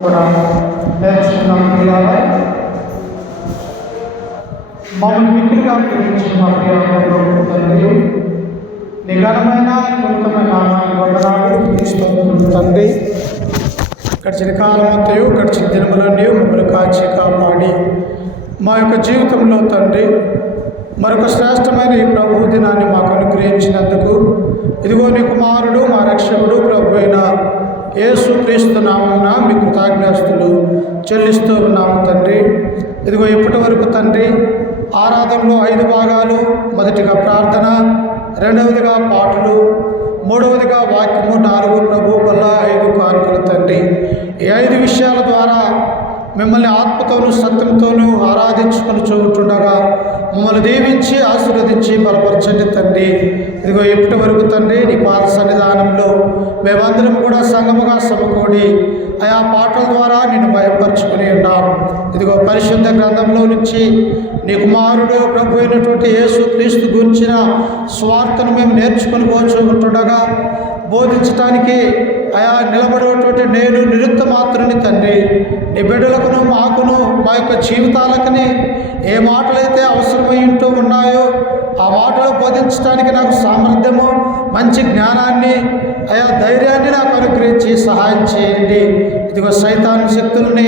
కూడా నేర్చుకున్నాం పిల్లల మమ్మల్ని మిక్కులుగా ప్రేమించిన మా ప్రియ తండ్రి, నిఘనమైన అద్భుతమైన నామాన్ని వందనాలు తీసుకుంటున్న తండ్రి. గడిచిన కాలం అంతయు గడిచిన దినములన్నీ మమ్మల్ని కాచి కాపాడి మా యొక్క జీవితంలో తండ్రి మరొక శ్రేష్టమైన ఈ ప్రభు దినాన్ని మాకు అనుగ్రహించినందుకు ఇదిగో నీ కుమారుడు మా రక్షకుడు ప్రభు అయిన యేసు క్రీస్తు నామమున మీ కృతజ్ఞాస్తులు చెల్లిస్తూ ఉన్నాము తండ్రి. ఇదిగో ఇప్పటి వరకు తండ్రి ఆరాధనలో 5 భాగాలు, మొదటిగా ప్రార్థన, రెండవదిగా పాటలు, మూడవదిగా వాక్యము, 4 ప్రభు వల్ల 5 కానుకలు తండ్రి. ఈ 5 విషయాల ద్వారా మిమ్మల్ని ఆత్మతోనూ సత్యంతోనూ ఆరాధించుకొని చూస్తుండగా మమ్మల్ని దీవించి ఆశీర్వదించి బలపరచండి తండ్రి. ఇదిగో ఇప్పటి వరకు తండ్రి నీ పాద సన్నిధానంలో మేమందరం కూడా సంగముగా సమకూడి ఆయా పాటల ద్వారా నిన్ను భయపరచుకుని ఉన్నాం. ఇదిగో పరిశుద్ధ గ్రంథంలో నుంచి నీ కుమారుడు ప్రభు అయినటువంటి యేసు క్రీస్తు గురించిన స్వార్థను మేము నేర్చుకుని పోచుకుంటుండగా బోధించడానికి ఆయా నిలబడేటువంటి నేను నిరుక్త మాత్రుని తండ్రి. నీ బిడ్డలకును మాకును మా యొక్క జీవితాలకని ఏ మాటలైతే అవసరమై ఉంటూ ఉన్నాయో ఆ మాటలు బోధించడానికి నాకు సామర్థ్యము, మంచి జ్ఞానాన్ని, ఆయా ధైర్యాన్ని నాకు అనుగ్రహించి సహాయం చేయండి. ఇదిగో సైతాన్ శక్తుల్ని,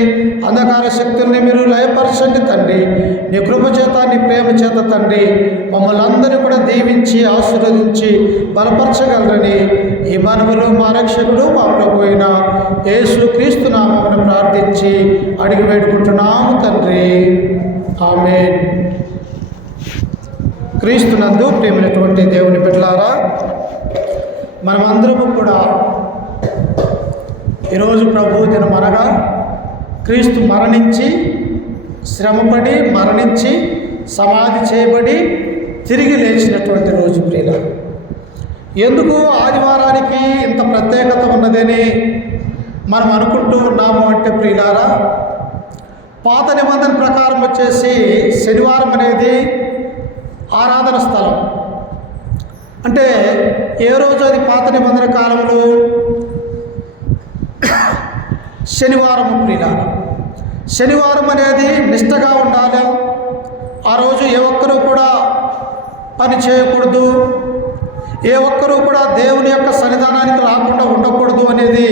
అంధకార శక్తుల్ని మీరు లయపరచండి తండ్రి. నీ కృప చేత, నీ ప్రేమ చేత తండ్రి మమ్మల్ని అందరినీ కూడా దీవించి ఆశీర్వదించి బలపరచగలరని ఈ మనవులు మా రక్షకుడు మా ప్రభు అయిన యేసు క్రీస్తు నామమున ప్రార్థించి అడిగి వేడుకుంటున్నాము తండ్రి. ఆమేన్. క్రీస్తునందు ప్రియమైనటువంటి దేవుని బిడ్డలారా, మనమందరము కూడా ఈరోజు ప్రభు దినం అనగా క్రీస్తు మరణించి, శ్రమపడి, మరణించి, సమాధి చేయబడి తిరిగి లేచినటువంటి రోజు ప్రియుల. ఎందుకు ఆదివారానికి ఇంత ప్రత్యేకత ఉన్నదని మనం అనుకుంటూ ఉన్నాము అంటే ప్రియులారా, పాత నిబంధన ప్రకారం వచ్చేసి శనివారం అనేది ఆరాధన స్థలం. అంటే ఏ రోజు అది పాత నిబంధన కాలంలో శనివారం ప్రియులారా. శనివారం అనేది నిష్టగా ఉండాలి. ఆ రోజు ఏ ఒక్కరూ కూడా పని చేయకూడదు, ఏ ఒక్కరూ కూడా దేవుని యొక్క సన్నిధానానికి రాకుండా ఉండకూడదు అనేది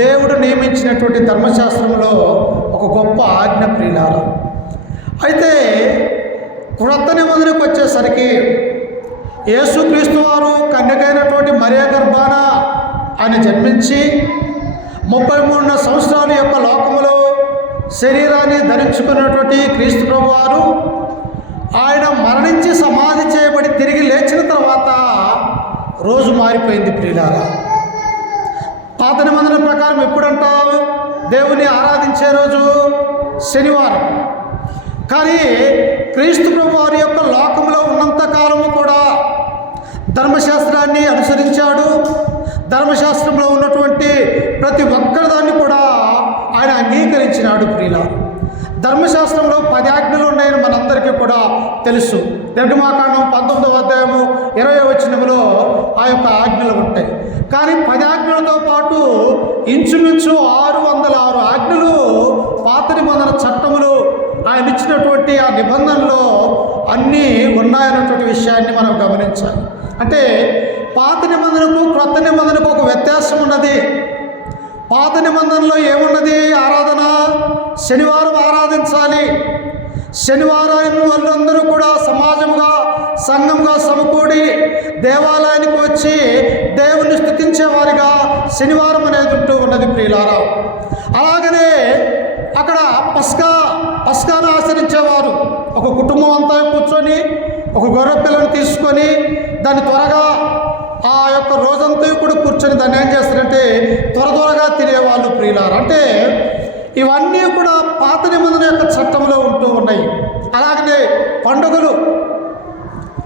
దేవుడు నియమించినటువంటి ధర్మశాస్త్రంలో ఒక గొప్ప ఆజ్ఞ ప్రియులారా. అయితే క్రొత్త నిబంధనకు వచ్చేసరికి యేసుక్రీస్తు వారు కన్యకైనటువంటి మరియ గర్భాన ఆయన జన్మించి 33 సంవత్సరాల యొక్క లోకములో శరీరాన్ని ధరించుకున్నటువంటి క్రీస్తు ప్రభు వారు ఆయన మరణించి సమాధి చేయబడి తిరిగి లేచిన తర్వాత రోజు మారిపోయింది ప్రియులారా. పాత నిబంధన ప్రకారం ఎప్పుడంటావు దేవుని ఆరాధించే రోజు శనివారం. కానీ క్రీస్తు ప్రభు వారి యొక్క లోకంలో ఉన్నంత కాలము కూడా ధర్మశాస్త్రాన్ని అనుసరించాడు. ధర్మశాస్త్రంలో ఉన్నటువంటి ప్రతి ఒక్కరి దాన్ని కూడా ఆయన అంగీకరించినాడు ప్రియుల. ధర్మశాస్త్రంలో 10 ఆజ్ఞలు ఉన్నాయని మనందరికీ కూడా తెలుసు. నిర్గమాకాండం 19వ అధ్యాయము 20వ వచనంలో ఆ యొక్క ఆజ్ఞలు ఉంటాయి. కానీ 10 ఆజ్ఞలతో పాటు ఇంచుమించు 606 ఆజ్ఞలు పాత నిబంధన చట్టములు ఆయన ఇచ్చినటువంటి ఆ నిబంధనలో అన్నీ ఉన్నాయన్నటువంటి విషయాన్ని మనం గమనించాలి. అంటే పాత నిబంధనకు క్రొత్త నిబంధనకు ఒక వ్యత్యాసం ఉన్నది. పాత నిబంధనలో ఏమున్నది? ఆరాధన. శనివారం ఆరాధించాలి. శనివారం వాళ్ళందరూ కూడా సమాజంగా, సంఘంగా సమకూడి దేవాలయానికి వచ్చి దేవుని స్తుతించేవారిగా శనివారం అనేది ఉంటూ ఉన్నది ప్రియులారా. అలాగనే అక్కడ పస్కాను ఆచరించేవారు. ఒక కుటుంబం అంతా కూర్చొని ఒక గొర్రె పిల్లను తీసుకొని దాన్ని త్వరగా ఆ యొక్క రోజంతా కూడా కూర్చొని దాన్ని ఏం చేస్తారంటే త్వరగా తినేవాళ్ళు ప్రియులారు. అంటే ఇవన్నీ కూడా పాత నిబంధన యొక్క చట్టంలో ఉంటూ ఉన్నాయి. అలాగనే పండుగలు,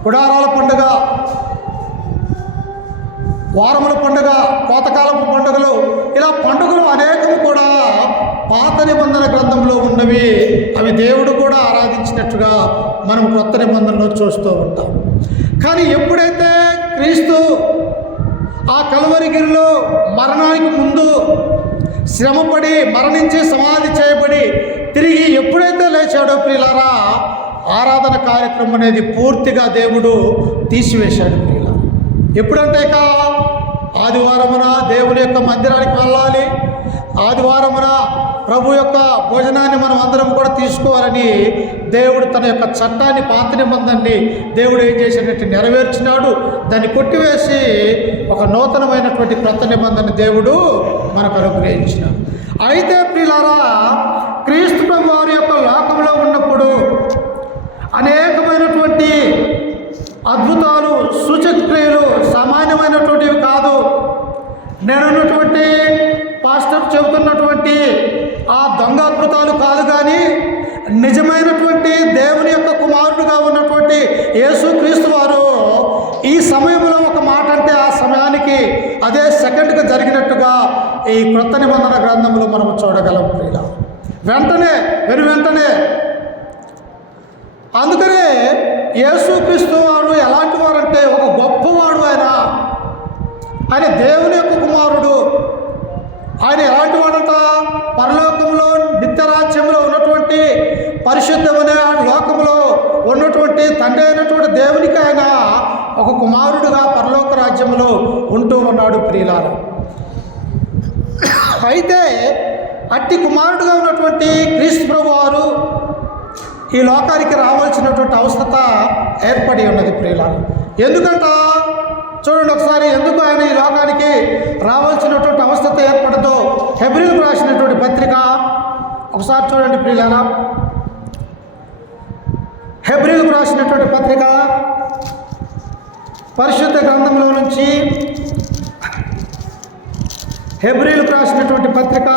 గుడారాల పండుగ, వారముల పండుగ, కోతకాలపు పండుగలు, ఇలా పండుగలు అనేకము కూడా పాత నిబంధన గ్రంథంలో ఉన్నవి. అవి దేవుడు కూడా ఆరాధించినట్టుగా మనం కొత్త నిబంధనలో చూస్తూ ఉంటాం. కానీ ఎప్పుడైతే క్రీస్తు ఆ కలువరిగిరిలో మరణానికి ముందు శ్రమపడి మరణించి సమాధి చేయబడి తిరిగి ఎప్పుడైతే లేచాడో ప్రియులారా, ఆరాధన కార్యక్రమం అనేది పూర్తిగా దేవుడు తీసివేశాడు ప్రియులారా. ఎప్పుడంటే ఇక ఆదివారమున దేవుని యొక్క మందిరానికి వెళ్ళాలి, ఆదివారమున ప్రభు యొక్క భోజనాన్ని మనం అందరం కూడా తీసుకోవాలని దేవుడు తన యొక్క చట్టాన్ని, పాత నిబంధనని దేవుడు ఏం చేసినట్టు నెరవేర్చినాడు. దాన్ని కొట్టివేసి ఒక నూతనమైనటువంటి క్రొత్త నిబంధన దేవుడు మనకు అనుగ్రహించినాడు. అయితే ప్రియులారా, క్రీస్తు ప్రభు వారి యొక్క లోకంలో ఉన్నప్పుడు అనేకమైనటువంటి అద్భుతాలు, సూచక క్రియలు సామాన్యమైనటువంటివి కాదు. నేనున్నటువంటి పాస్టర్ చెబుతున్నటువంటి ఆ దొంగ అద్భుతాలు కాదు, కానీ నిజమైనటువంటి దేవుని యొక్క కుమారుడుగా ఉన్నటువంటి యేసు క్రీస్తు వారు ఈ సమయంలో ఒక మాట అంటే ఆ సమయానికి అదే సెకండ్గా జరిగినట్టుగా ఈ క్రొత్త నిబంధన గ్రంథంలో మనం చూడగలం ప్రియులా. వెంటనే అందుకనే యేసుక్రీస్తు వారు ఎలాంటి వారంటే ఒక గొప్పవాడు. ఆయన దేవుని యొక్క కుమారుడు. ఆయన ఎలాంటి వాడంట? పరలోకంలో నిత్యరాజ్యంలో ఉన్నటువంటి పరిశుద్ధమైన లోకంలో ఉన్నటువంటి తండ్రి అయినటువంటి దేవునికి ఆయన ఒక కుమారుడుగా పరలోక రాజ్యంలో ఉంటూ ఉన్నాడు ప్రియులారా. అయితే అట్టి కుమారుడుగా ఉన్నటువంటి క్రీస్తు ప్రభు వారు ఈ లోకానికి రావాల్సినటువంటి అవసరత ఏర్పడి ఉన్నది ప్రియులారా. ఎందుకంట చూడండి ఒకసారి, ఎందుకు ఆయన ఈ లోకానికి రావాల్సినటువంటి అవసరత ఏర్పడదో హెబ్రీలకు రాసినటువంటి పత్రిక ఒకసారి చూడండి ప్రియులారా. హెబ్రీలకు రాసినటువంటి పత్రిక పరిశుద్ధ గ్రంథంలో నుంచి, హెబ్రీలకు రాసినటువంటి పత్రిక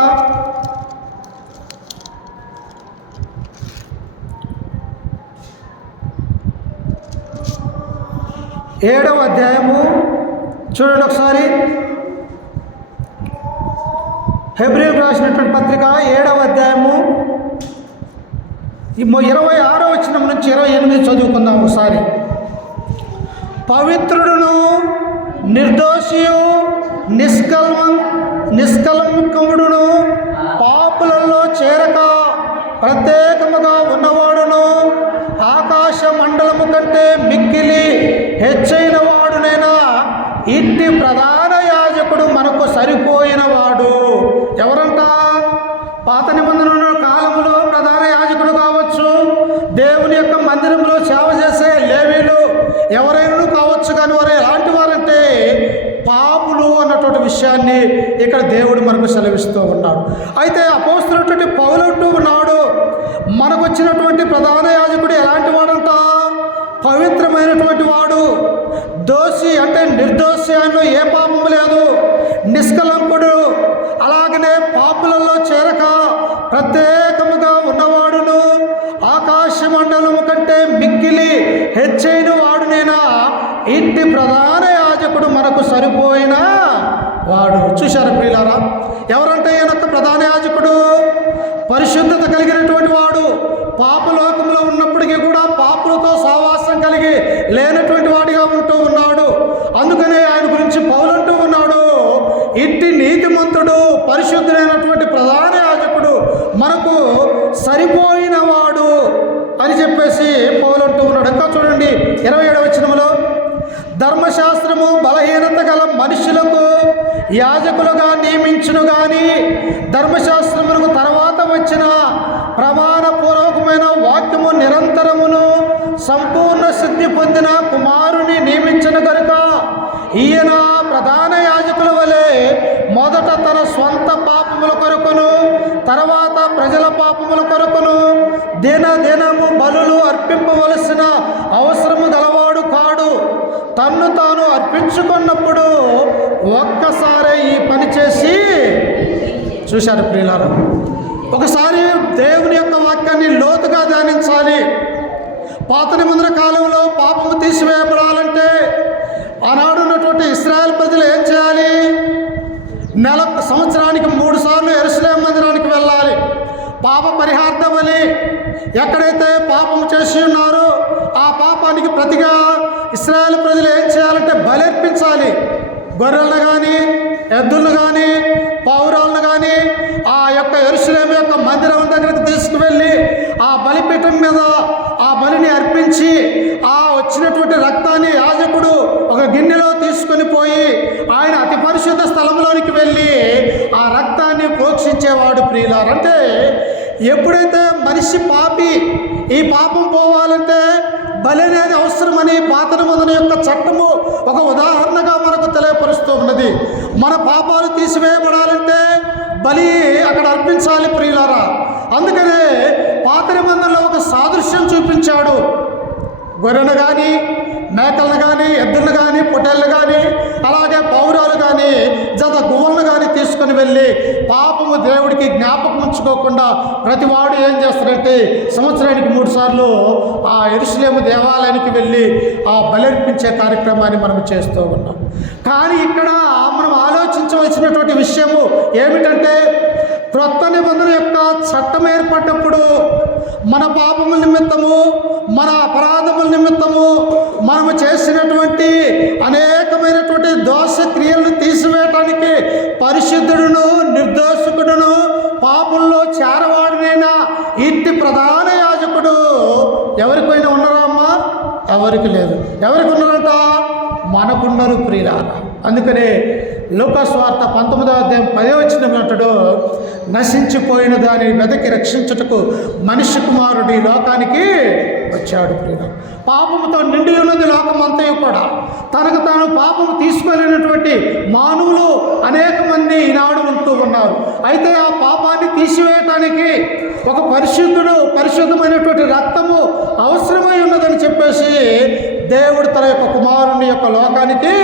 7వ అధ్యాయము చూడండి ఒకసారి. హెబ్రీలకు రాసినటువంటి పత్రిక 7వ అధ్యాయము 26వ వచనం నుంచి 28 చదువుకుందాం ఒకసారి. పవిత్రుడును నిర్దోషియు నిష్కలంకముడును పాపులలో చేరక ప్రత్యేకముగా ఉన్నవాడును ఆకాశ మండలము కంటే మిక్కిలి హెచ్చైన వాడునైనా ఇట్టి ప్రధాన యాజకుడు మనకు సరిపోయిన వాడు. ఎవరంట? పాత నిబంధన కాలంలో ప్రధాన యాజకుడు కావచ్చు, దేవుని యొక్క మందిరంలో సేవ చేసే లేవీలు ఎవరైనా కావచ్చు, కానీ వారు ఎలాంటి వారంటే పాపులు అన్నటువంటి విషయాన్ని ఇక్కడ దేవుడు మనకు సెలవిస్తూ ఉన్నాడు. అయితే అపోస్తులైనటువంటి పౌలు అంటూ ఉన్నాడు, మనకు వచ్చినటువంటి ప్రధాన యాజకుడు ఎలాంటి వాడంట? పవిత్రమైనటువంటి వాడు, దోషి అంటే నిర్దోషి, ఆయనలో ఏ పాపము లేదు, నిష్కలంకుడు, అలాగనే పాపులలో చేరక ప్రత్యేకముగా ఉన్నవాడును ఆకాశ మండలము కంటే మిక్కిలి హెచ్చైన వాడునేనా ఇట్టి ప్రధాన యాజకుడు మనకు సరిపోయిన వాడు. చూశారు ప్రియులారా, ఎవరంటే ఈయనొక్క ప్రధాన యాజకుడు? పరిశుద్ధత కలిగినటువంటి వాడు, పాపలోకంలో ఉన్నప్పటికీ కూడా పాపులతో సావాసం కలిగి లేనటువంటి వాడిగా ఉంటూ ఉన్నాడు. అందుకనే ఆయన గురించి పౌలు అంటూ ఉన్నాడు, ఇట్టి నీతిమంతుడు పరిశుద్ధుడైనటువంటి ప్రధాన యాజకుడు మనకు సరిపోయిన వాడు అని చెప్పేసి పౌలు అంటూ ఉన్నాడు. ఇంకా చూడండి 27వ వచనంలో, ధర్మశాస్త్రము బలహీనత గల మనుషులకు యాజకులుగా నియమించును గాని ధర్మశాస్త్రములకు తర్వాత వచ్చిన ప్రమాణపూర్వకమైన వాక్యము నిరంతరమును సంపూర్ణ సిద్ధి పొందిన కుమారుని నియమించిన కనుక ఈయన ప్రధాన యాజకుల వలె మొదట తన స్వంత పాపముల కొరకును తర్వాత ప్రజల పాపముల కొరకును దినదినము బలులు అర్పింపవలసిన అవసరము గలవాడు కాడు. తన్ను తాను అర్పించుకున్నప్పుడు ఒక్కసారి ఈ పని చేసి చూశారు ప్రియులారా. ఒకసారి దేవుని యొక్క వాక్యాన్ని లోతుగా ధ్యానించాలి. పాత నిబంధన కాలంలో పాపము తీసివేయబడాలంటే ఆనాడు ఉన్నటువంటి ఇశ్రాయేల్ ప్రజలు ఏం చేయాలి? సంవత్సరానికి 3 సార్లు యెరూషలేము మందిరానికి వెళ్ళాలి. పాప పరిహార్థ బలి, ఎక్కడైతే పాపం చేసి ఉన్నారో ఆ పాపానికి ప్రతిగా ఇశ్రాయేల్ ప్రజలు ఏం చేయాలంటే బలి అర్పించాలి. గొర్రెలను కానీ ఎద్దులను కానీ పావురాలను కానీ ఆ యొక్క యెరూషలేము యొక్క మందిరం దగ్గరకు తీసుకువెళ్ళి ఆ బలిపీఠం మీద ఆ బలిని అర్పించి ఆ వచ్చినటువంటి రక్తాన్ని యాజకుడు ఒక గిన్నెలో తీసుకొని పోయి ఆయన అతి పరిశుద్ధ స్థలంలోనికి వెళ్ళి ఆ రక్తాన్ని ప్రోక్షించేవాడు ప్రియులారు. అంటే ఎప్పుడైతే మనిషి పాపి, ఈ పాపం పోవాలంటే బలి అనేది అవసరమని పాత నిబంధన యొక్క చట్టము ఒక ఉదాహరణగా మనకు తెలియపరుస్తూ ఉన్నది. మన పాపాలు తీసివేయబడాలంటే బలి అక్కడ అర్పించాలి ప్రియులారా. అందుకనే పాత నిబంధనలో ఒక సాదృశ్యం చూపించాడు. గొర్రెను కానీ, మేకలను కానీ, ఎద్దులను కానీ, పొట్టేళ్ళు కానీ, అలాగే పౌరాలు కానీ, జత గువ్వలను కానీ తీసుకొని వెళ్ళి పాపము దేవుడికి జ్ఞాపకం ఉంచుకోకుండా ప్రతివాడు ఏం చేస్తారంటే సంవత్సరానికి 3 సార్లు ఆ యెరూషలేము దేవాలయానికి వెళ్ళి ఆ బలర్పించే కార్యక్రమాన్ని మనం చేస్తూ ఉన్నాం. కానీ ఇక్కడ మనం ఆలోచించవలసినటువంటి విషయము ఏమిటంటే, క్రొత్త నిబంధన యొక్క చట్టం ఏర్పడ్డప్పుడు మన పాపముల నిమిత్తము, మన అపరాధముల నిమిత్తము మనము చేసినటువంటి అనేకమైనటువంటి దోష క్రియలను తీసివేయటానికి పరిశుద్ధుడును నిర్దోషకుడును పాపంలో చేరవాడినైనా ఇట్టి ప్రధాన యాజకుడు ఎవరికైనా ఉన్నారా అమ్మా? ఎవరికి లేదు. ఎవరికి ఉన్నారంట? మనకున్నారు ప్రియులారా. అందుకనే లూకాసు వార్త 19వ అధ్యాయం 10వ వచనం అంటాడు, నశించిపోయిన దానిని వెదకి రక్షించుటకు మనిషి కుమారుడు ఈ లోకానికి వచ్చాడు ప్రియులారా. పాపముతో నిండి ఉన్నది లోకం అంతయు కూడా. తనకు తాను పాపము తీసుకోలేనటువంటి మానవులు అనేక మంది ఈనాడు ఉంటూ ఉన్నారు. అయితే ఆ పాపాన్ని తీసివేయటానికి ఒక పరిశుద్ధమైనటువంటి రక్తము అవసరమై ఉన్నదని చెప్పేసి దేవుడు తన యొక్క కుమారుని యొక్క లోకానికి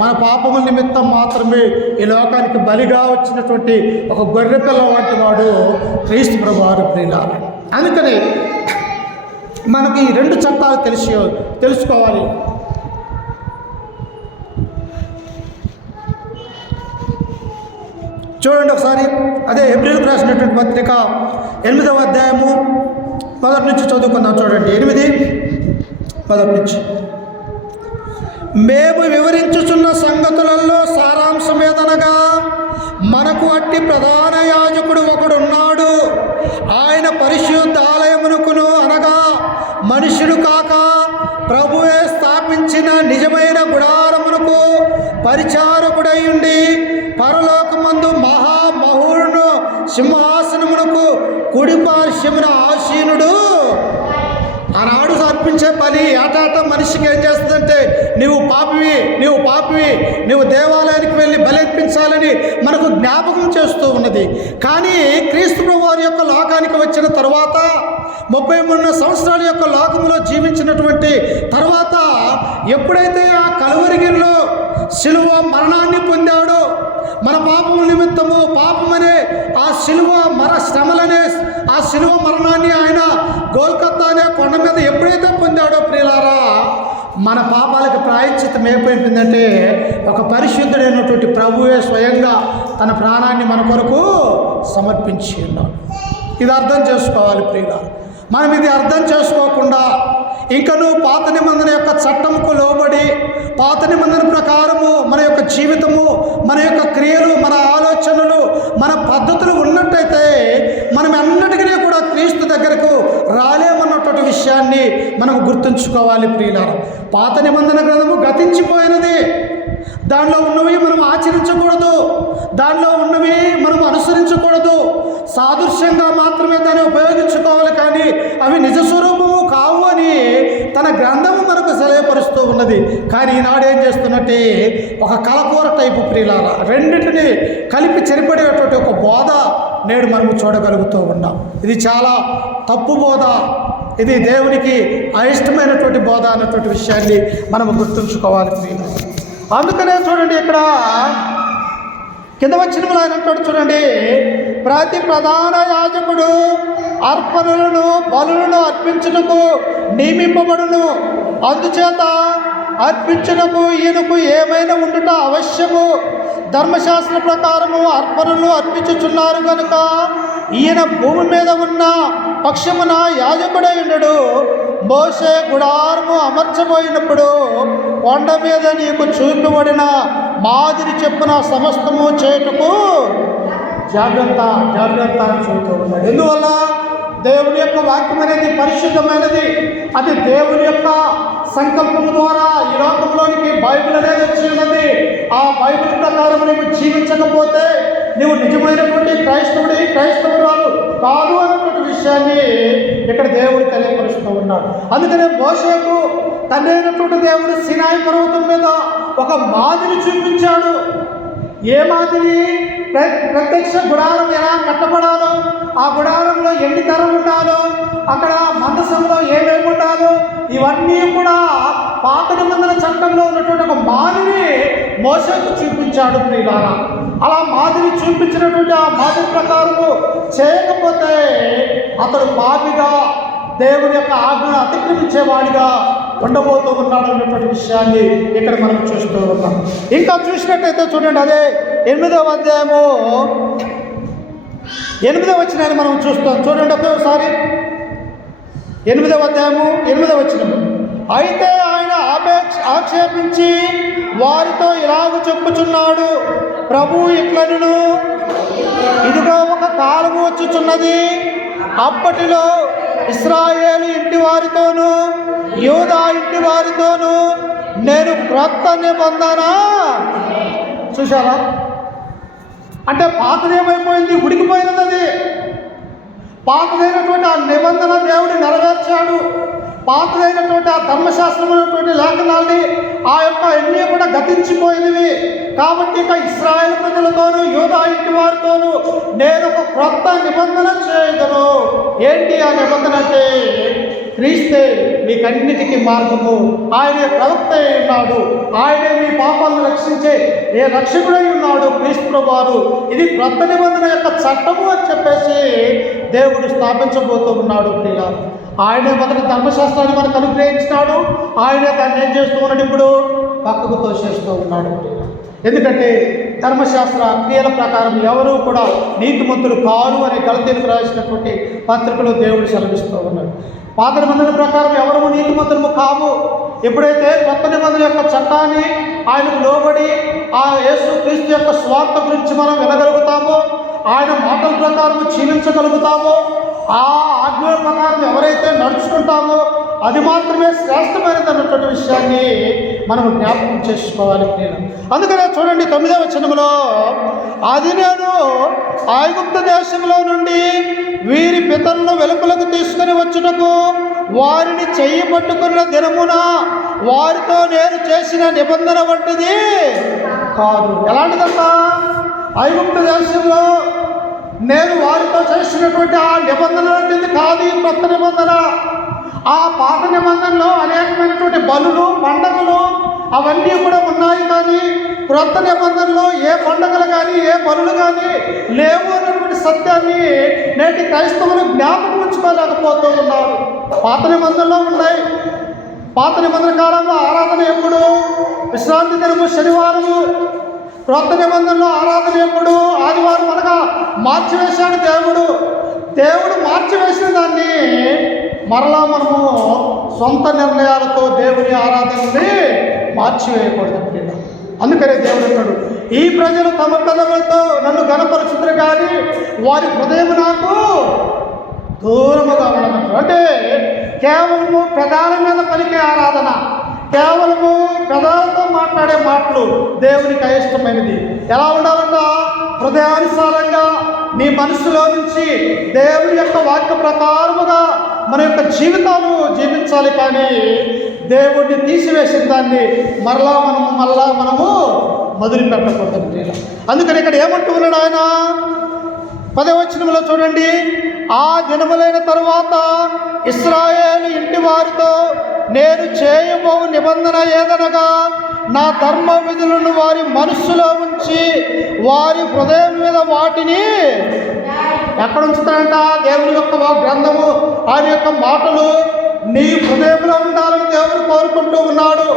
మన పాపముల నిమిత్తం మాత్రమే ఈ లోకానికి బలిగా వచ్చినటువంటి ఒక గొర్రెపిల్ల వంటి వాడు క్రీస్తు ప్రభువారు ప్రియులారా. అందుకని మనకి ఈ 2 చట్టాలు తెలుసుకోవాలి. చూడండి ఒకసారి, అదే హెబ్రీయులకు రాసినటువంటి పత్రిక 8వ అధ్యాయము 1 నుంచి చదువుకుందాం. చూడండి 8:1 నుంచి. మేము వివరించుచున్న సంగతులలో సారాంశం ఏదనగా, మనకు అట్టి ప్రధాన యాజకుడు ఒకడున్నాడు. ఆయన పరిశుద్ధ ఆలయమునకును, అనగా మనుషుడు కాక ప్రభువే స్థాపించిన నిజమైన గుడారమునకు పరిచారకుడై ఉండి, పరలోకమందు మహామహుడును సింహాసనమునకు కుడి పార్శ్వమున ఆసీనుడు. ఆనాడు అర్పించే బలి ఏటాట మనిషికి ఏం చేస్తుందంటే, నీవు పాపివి, నువ్వు దేవాలయానికి వెళ్ళి బలి అర్పించాలని మనకు జ్ఞాపకం చేస్తూ ఉన్నది. కానీ క్రీస్తు ప్రభువారి యొక్క లోకానికి వచ్చిన తర్వాత 33 సంవత్సరాల యొక్క లోకంలో జీవించినటువంటి తర్వాత ఎప్పుడైతే ఆ కలువరిగిరిలో శిలువ మరణాన్ని పొందాడో, మన పాపము నిమిత్తము పాపమనే ఆ శిలువ శ్రమలనే ఆ శిలువ మరణాన్ని ఆయన గోల్కొత్తా అనే కొండ మీద ఎప్పుడైతే పొందాడో ప్రియులారా, మన పాపాలకు ప్రాయశ్చిత్తం ఏమైపోయిందంటే, ఒక పరిశుద్ధుడైనటువంటి ప్రభువే స్వయంగా తన ప్రాణాన్ని మన కొరకు సమర్పించి ఉన్నాడు. ఇది అర్థం చేసుకోవాలి ప్రియులారా. మనం ఇది అర్థం చేసుకోకుండా ఇంకను పాత నిబంధన యొక్క చట్టంకు లోబడి, పాత నిబంధన ప్రకారము మన యొక్క జీవితము, మన యొక్క క్రియలు, మన ఆలోచనలు, మన పద్ధతులు ఉన్నట్టయితే మనం అన్నిటికీ కూడా క్రీస్తు దగ్గరకు రాలేమన్నటువంటి విషయాన్ని మనం గుర్తుంచుకోవాలి ప్రియులారా. పాత నిబంధన గ్రంథము గతించిపోయినది. దానిలో ఉన్నవి మనం ఆచరించకూడదు, దానిలో ఉన్నవి మనం అనుసరించకూడదు. సాదృశ్యంగా మాత్రమే దాన్ని ఉపయోగించుకోవాలి, కానీ అవి నిజ స్వరూపము కావు అని తన గ్రంథము మనకు తెలియపరుస్తూ ఉన్నది. కానీ ఈనాడు ఏం చేస్తున్నట్టే ఒక కలకూర టైపు ప్రియులారా, రెండింటిని కలిపి చెరిపడేటువంటి ఒక బోధ నేడు మనము చూడగలుగుతూ ఉన్నాం. ఇది చాలా తప్పు బోధ, ఇది దేవునికి అయిష్టమైనటువంటి బోధ అన్నటువంటి విషయాన్ని మనము గుర్తుంచుకోవాలి ప్రియులారా. అందుకనే చూడండి, ఇక్కడ కింద వచ్చిన ఆయన అంటాడు చూడండి, ప్రతి ప్రధాన యాజకుడు అర్పణలను బలులను అర్పించుటకు నియమింపబడును. అందుచేత అర్పించుటకు ఈయనకు ఏమైనా ఉండుట అవశ్యము. ధర్మశాస్త్ర ప్రకారము అర్పణలు అర్పించుచున్నారు కనుక ఈయన భూమి మీద ఉన్న పక్షమున యాజకుడై ఉండడు. మోషే గుడారము అమర్చబోయినప్పుడు కొండ మీద నీకు చూపబడిన మాదిరి చెప్పున సమస్తము చేయుటకు జాగ్రత్త జాగ్రత్త అని చెబుతూ ఉన్నాడు. ఎందువల్ల దేవుని యొక్క వాక్యం అనేది పరిశుద్ధమైనది. అది దేవుని యొక్క సంకల్పం ద్వారా ఈ లోకంలోనికి బైబిల్ అనేది వచ్చి ఉన్నది. ఆ బైబిల్ ప్రకారం నీవు జీవించకపోతే నీవు నిజమైనటువంటి క్రైస్తవురాలు కాదు అన్నటువంటి విషయాన్ని ఇక్కడ దేవుడు తెలియపరుస్తూ ఉన్నాడు. అందుకనే మోషేకు తండ్రి దేవుడు సినాయి పర్వతం మీద ఒక మాదిరి చూపించాడు. ఏ మాదిరి? ప్రత్యక్ష గుడారం ఎలా కట్టబడాలో, ఆ గుడారంలో ఎన్ని తరం ఉండాలో, అక్కడ మందసంలో ఏమేమి ఉండాలో, ఇవన్నీ కూడా పాత నిబంధన చట్టంలో ఉన్నటువంటి ఒక మాదిరి మోషేకు చూపించాడు ప్రియులారా. అలా మాదిరి చూపించినటువంటి ఆ మాదిరి ప్రకారము చేయకపోతే అతడు పాపిగా దేవుని యొక్క ఆజ్ఞను అతిక్రమించేవాడిగా ఉండబోతూ ఉన్నాడు అన్నటువంటి విషయాన్ని ఇక్కడ మనం చూస్తూ ఉన్నాం. ఇంకా చూసినట్టయితే చూడండి, అదే 8వ అధ్యాయము 8వ వచనాన్ని మనం చూస్తాం. చూడండి ఒకేసారి 8వ అధ్యాయము 8వ వచనము. అయితే ఆయన ఆక్షేపించి వారితో ఇలాగ చెప్పుచున్నాడు, ప్రభు ఇట్లనును, ఇదిగో ఒక కాలము వచ్చుచున్నది, అప్పటిలో ఇశ్రాయేలు ఇంటి వారితోనూ యూదా ఇంటి వారితోనూ నేను క్రొత్త నిబంధన. చూసారా? అంటే పాతదేమైపోయింది, ఉడికిపోయినది. అది పాతదైనటువంటి ఆ నిబంధన దేవుడు నెరవేర్చాడు. పాతదైనటువంటి ఆ ధర్మశాస్త్రమైనటువంటి లేఖనాల్ని ఆ యొక్క ఎన్ని కూడా గతించిపోయినవి. కాబట్టి ఇక ఇశ్రాయేలు ప్రజలతోనూ యూదా ఇంటి వారితోనూ నేను ఒక క్రొత్త నిబంధన చేయగలను. ఏంటి ఆ నిబంధన అంటే? క్రీస్తే మీకన్నిటికీ మార్గము, ఆయనే ప్రవక్త అయి ఉన్నాడు, ఆయనే మీ పాపాలను రక్షించే రక్షకుడై ఉన్నాడు క్రీస్తు ప్రభువారు. ఇది క్రొత్త నిబంధన యొక్క చట్టము అని చెప్పేసి దేవుడు స్థాపించబోతూ ఉన్నాడు ప్రియులారా. ఆయనే మొదటి ధర్మశాస్త్రాన్ని మనకు అనుగ్రహించినాడు. ఆయనే దాన్ని ఏం చేస్తూ ఉన్నాడు? ఇప్పుడు పక్కకు తోసేస్తూ ఉన్నాడు. ఎందుకంటే ధర్మశాస్త్ర క్రియల ప్రకారం ఎవరూ కూడా నీతిమంతులు కారు అనే గలతీలకు రాసినటువంటి పత్రికలో దేవుడు సెలవిస్తూ ఉన్నాడు. పాత నిబంధన ప్రకారం ఎవరు నీతిమంతులము కావు. ఎప్పుడైతే కొత్త నిబంధన యొక్క చట్టాన్ని ఆయనకు లోబడి ఆ యేసు క్రీస్తు యొక్క స్వార్థ గురించి మనం వినగలుగుతామో, ఆయన మాటల ప్రకారం జీవించగలుగుతామో, ఆ ఆజ్ఞల ప్రకారం ఎవరైతే నడుచుకుంటామో అది మాత్రమే శ్రేష్టమైనది అన్నటువంటి విషయాన్ని మనం జ్ఞాపకం చేసుకోవాలి. అందుకనే చూడండి 9వ వచనంలో, అది నేను ఐగుప్తు దేశంలో నుండి వీరి పితరులను వెలుపలకు తీసుకుని వచ్చుటకు వారిని చెయ్యి పట్టుకున్న దినమున వారితో నేను చేసిన నిబంధన వంటిది కాదు. ఎలాంటిదంతా? ఐగుప్తు దేశంలో నేను వారితో చేసినటువంటి ఆ నిబంధన వంటిది కాదు ఈ కొత్త నిబంధన. ఆ పాత నిబంధనలో అనేకమైనటువంటి బలులు, పండగలు అవన్నీ కూడా ఉన్నాయి. కానీ క్రొత్త నిబంధనలో ఏ పండగలు కానీ ఏ బలులు కానీ లేవు అన్నటువంటి సత్యాన్ని నేటి క్రైస్తవులు జ్ఞాపకం ఉంచుకోలేకపోతూ ఉన్నారు. పాత నిబంధనలో ఉన్నాయి. పాత నిబంధన కాలంలో ఆరాధన ఎప్పుడు? విశ్రాంతి దినము శనివారము. క్రొత్త నిబంధనలో ఆరాధన ఎప్పుడు? ఆదివారం అనగా మార్చివేశాడు దేవుడు. దేవుడు మార్చివేసిన దాన్ని మరలా మనము సొంత నిర్ణయాలతో దేవుని ఆరాధనని మార్చివేయకూడదు. అందుకనే దేవుడు అంటాడు, ఈ ప్రజలు తమ పెదవులతో నన్ను ఘనపరుచుదురు కానీ వారి హృదయం నాకు దూరముగా ఉండదు. అంటే కేవలము పెదాల మీద పలికే ఆరాధన, కేవలము పెదాలతో మాట్లాడే మాటలు దేవునికి అయిష్టమైనది. ఎలా ఉండాలంట? హృదయానుసారంగా నీ మనసులో నుంచి దేవుని యొక్క వాక్య ప్రకారముగా మన యొక్క జీవితాలు జీవించాలి. కానీ దేవుడిని తీసివేసిన దాన్ని మరలా మనము మొదలు పెట్టకూడదు. అందుకని ఇక్కడ ఏమంటూ ఉన్నాడు ఆయన? 10వ వచనంలో చూడండి, ఆ దినములైన తరువాత ఇశ్రాయేలు ఇంటి వారితో నేను చేయబో నిబంధన ఏదనగా నా ధర్మ విధులను వారి మనస్సులో ఉంచి వారి హృదయం మీద వాటిని ఎక్కడ ఉంచుతాడంట? దేవుని యొక్క గ్రంథము, ఆయన యొక్క మాటలు నీ హృదయంలో ఉండాలని దేవుడు కోరుకుంటూ ఉన్నాడు.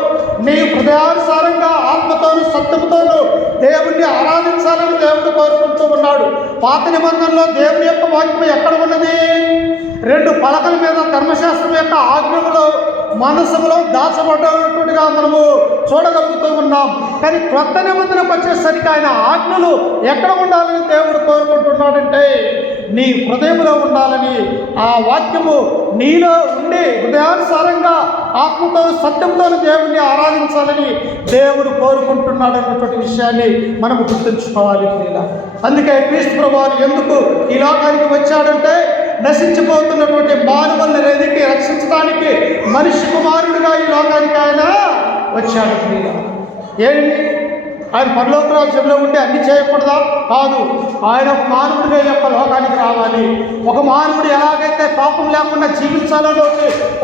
నీ హృదయానుసారంగా ఆత్మతోను సత్యముతోను దేవుణ్ణి ఆరాధించాలని దేవుడు కోరుకుంటూ ఉన్నాడు. పాత నిబంధనలో దేవుని యొక్క వాక్యం ఎక్కడ ఉన్నది? 2 పలకల మీద ధర్మశాస్త్రం యొక్క ఆజ్ఞలు మనసులో దాచబడ్డట్టుగా మనము చూడగలుగుతూ ఉన్నాం. కానీ క్రొత్త నిబంధనకు వచ్చేసరికి ఆయన ఆజ్ఞలు ఎక్కడ ఉండాలని దేవుడు కోరుకుంటున్నాడంటే నీ హృదయంలో ఉండాలని, ఆ వాక్యము నీలో ఉండి హృదయానుసారంగా ఆత్మతో సత్యంతో దేవుణ్ణి ఆరాధించాలని దేవుడు కోరుకుంటున్నాడు అన్నటువంటి విషయాన్ని మనం గుర్తుంచుకోవాలి. అందుకే క్రీస్తు ప్రభువు ఎందుకు ఈ లోకానికి వచ్చాడంటే నశించిపోతున్నటువంటి మానవుల్ని ఎదిగి రక్షించడానికి మనిషి కుమారుడిగా ఈ లోకానికి ఆయన వచ్చాడు. ఏంటి ఆయన పరలోక రాజ్యంలో ఉండి అన్ని చేయకూడదా? కాదు. ఆయన ఒక మానవుడిగా యొక్క లోకానికి రావాలి. ఒక మానవుడు ఎలాగైతే పాపం లేకుండా జీవించాలో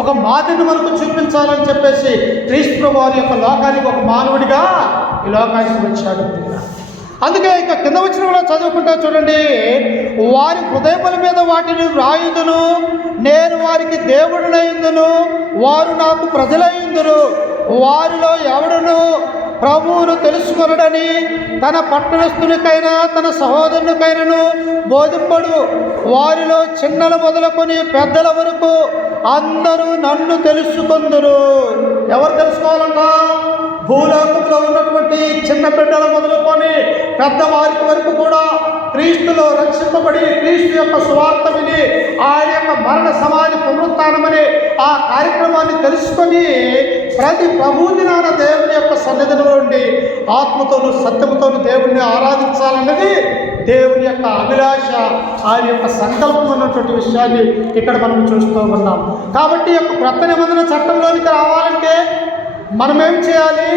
ఒక మాదిరిని మనకు చూపించాలని చెప్పేసి క్రీస్తు ప్రభువు యొక్క లోకానికి ఒక మానవుడిగా ఈ లోకానికి వచ్చాడు. అందుకే ఇక కింద వచ్చిన కూడా చదువుకుంటా చూడండి. వారి హృదయముల మీద వాటిని వ్రాయుదును, నేను వారికి దేవుడినయుందును, వారు నాకు ప్రజలయుందురు. వారిలో ఎవడును ప్రభువును తెలుసుకొనడని తన పట్టణస్థునికైనా తన సహోదరునికైనను బోధింపడు. వారిలో చిన్నలు మొదలుకొని పెద్దల వరకు అందరూ నన్ను తెలుసుకొందురు. ఎవరు తెలుసుకోవాలంట? భూలోకంలో ఉన్నటువంటి చిన్న బిడ్డల మొదలుకొని పెద్దవారికి వరకు కూడా క్రీస్తులో రక్షింపబడి క్రీస్తు యొక్క సువార్త విని ఆయన యొక్క మరణ సమాధి పునరుత్థానమని ఆ కార్యక్రమాన్ని తెలుసుకొని ప్రతి ప్రభు దినాన దేవుని యొక్క సన్నిధిలో ఉండి ఆత్మతోనూ సత్యముతోనూ దేవుణ్ణి ఆరాధించాలన్నది దేవుని యొక్క అభిలాష, ఆయన యొక్క సంకల్పం అన్నటువంటి విషయాన్ని ఇక్కడ మనం చూస్తూ ఉన్నాం. కాబట్టి ఈ యొక్క క్రొత్త నిబంధన చట్టంలోనికి రావాలంటే మనం ఏం చేయాలి?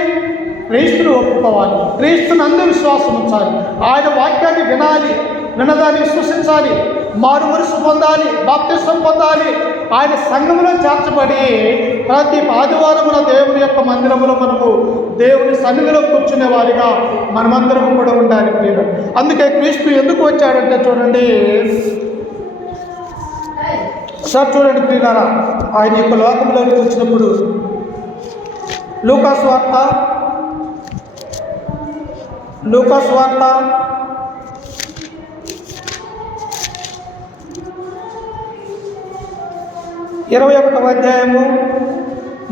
క్రీస్తుని ఒప్పుకోవాలి, క్రీస్తుని అందరూ విశ్వాసం ఉంచాలి, ఆయన వాక్యాన్ని వినాలి, వినదాన్ని విశ్వసించాలి, మారు మనసు పొందాలి, బాప్తిస్వం పొందాలి, ఆయన సంఘములో చేర్చబడి ప్రతి ఆదివారమున దేవుని యొక్క మందిరములో మనము దేవుని సన్నిధిలో కూర్చునే వారిగా మనమందరం కూడా ఉండాలి. ప్రియులు, అందుకే క్రీస్తు ఎందుకు వచ్చాడంటే చూడండి సార్, చూడండి ప్రియులారా, ఆయన యొక్క లోకంలోకి వచ్చినప్పుడు లూకాసు వార్త 21వ అధ్యాయము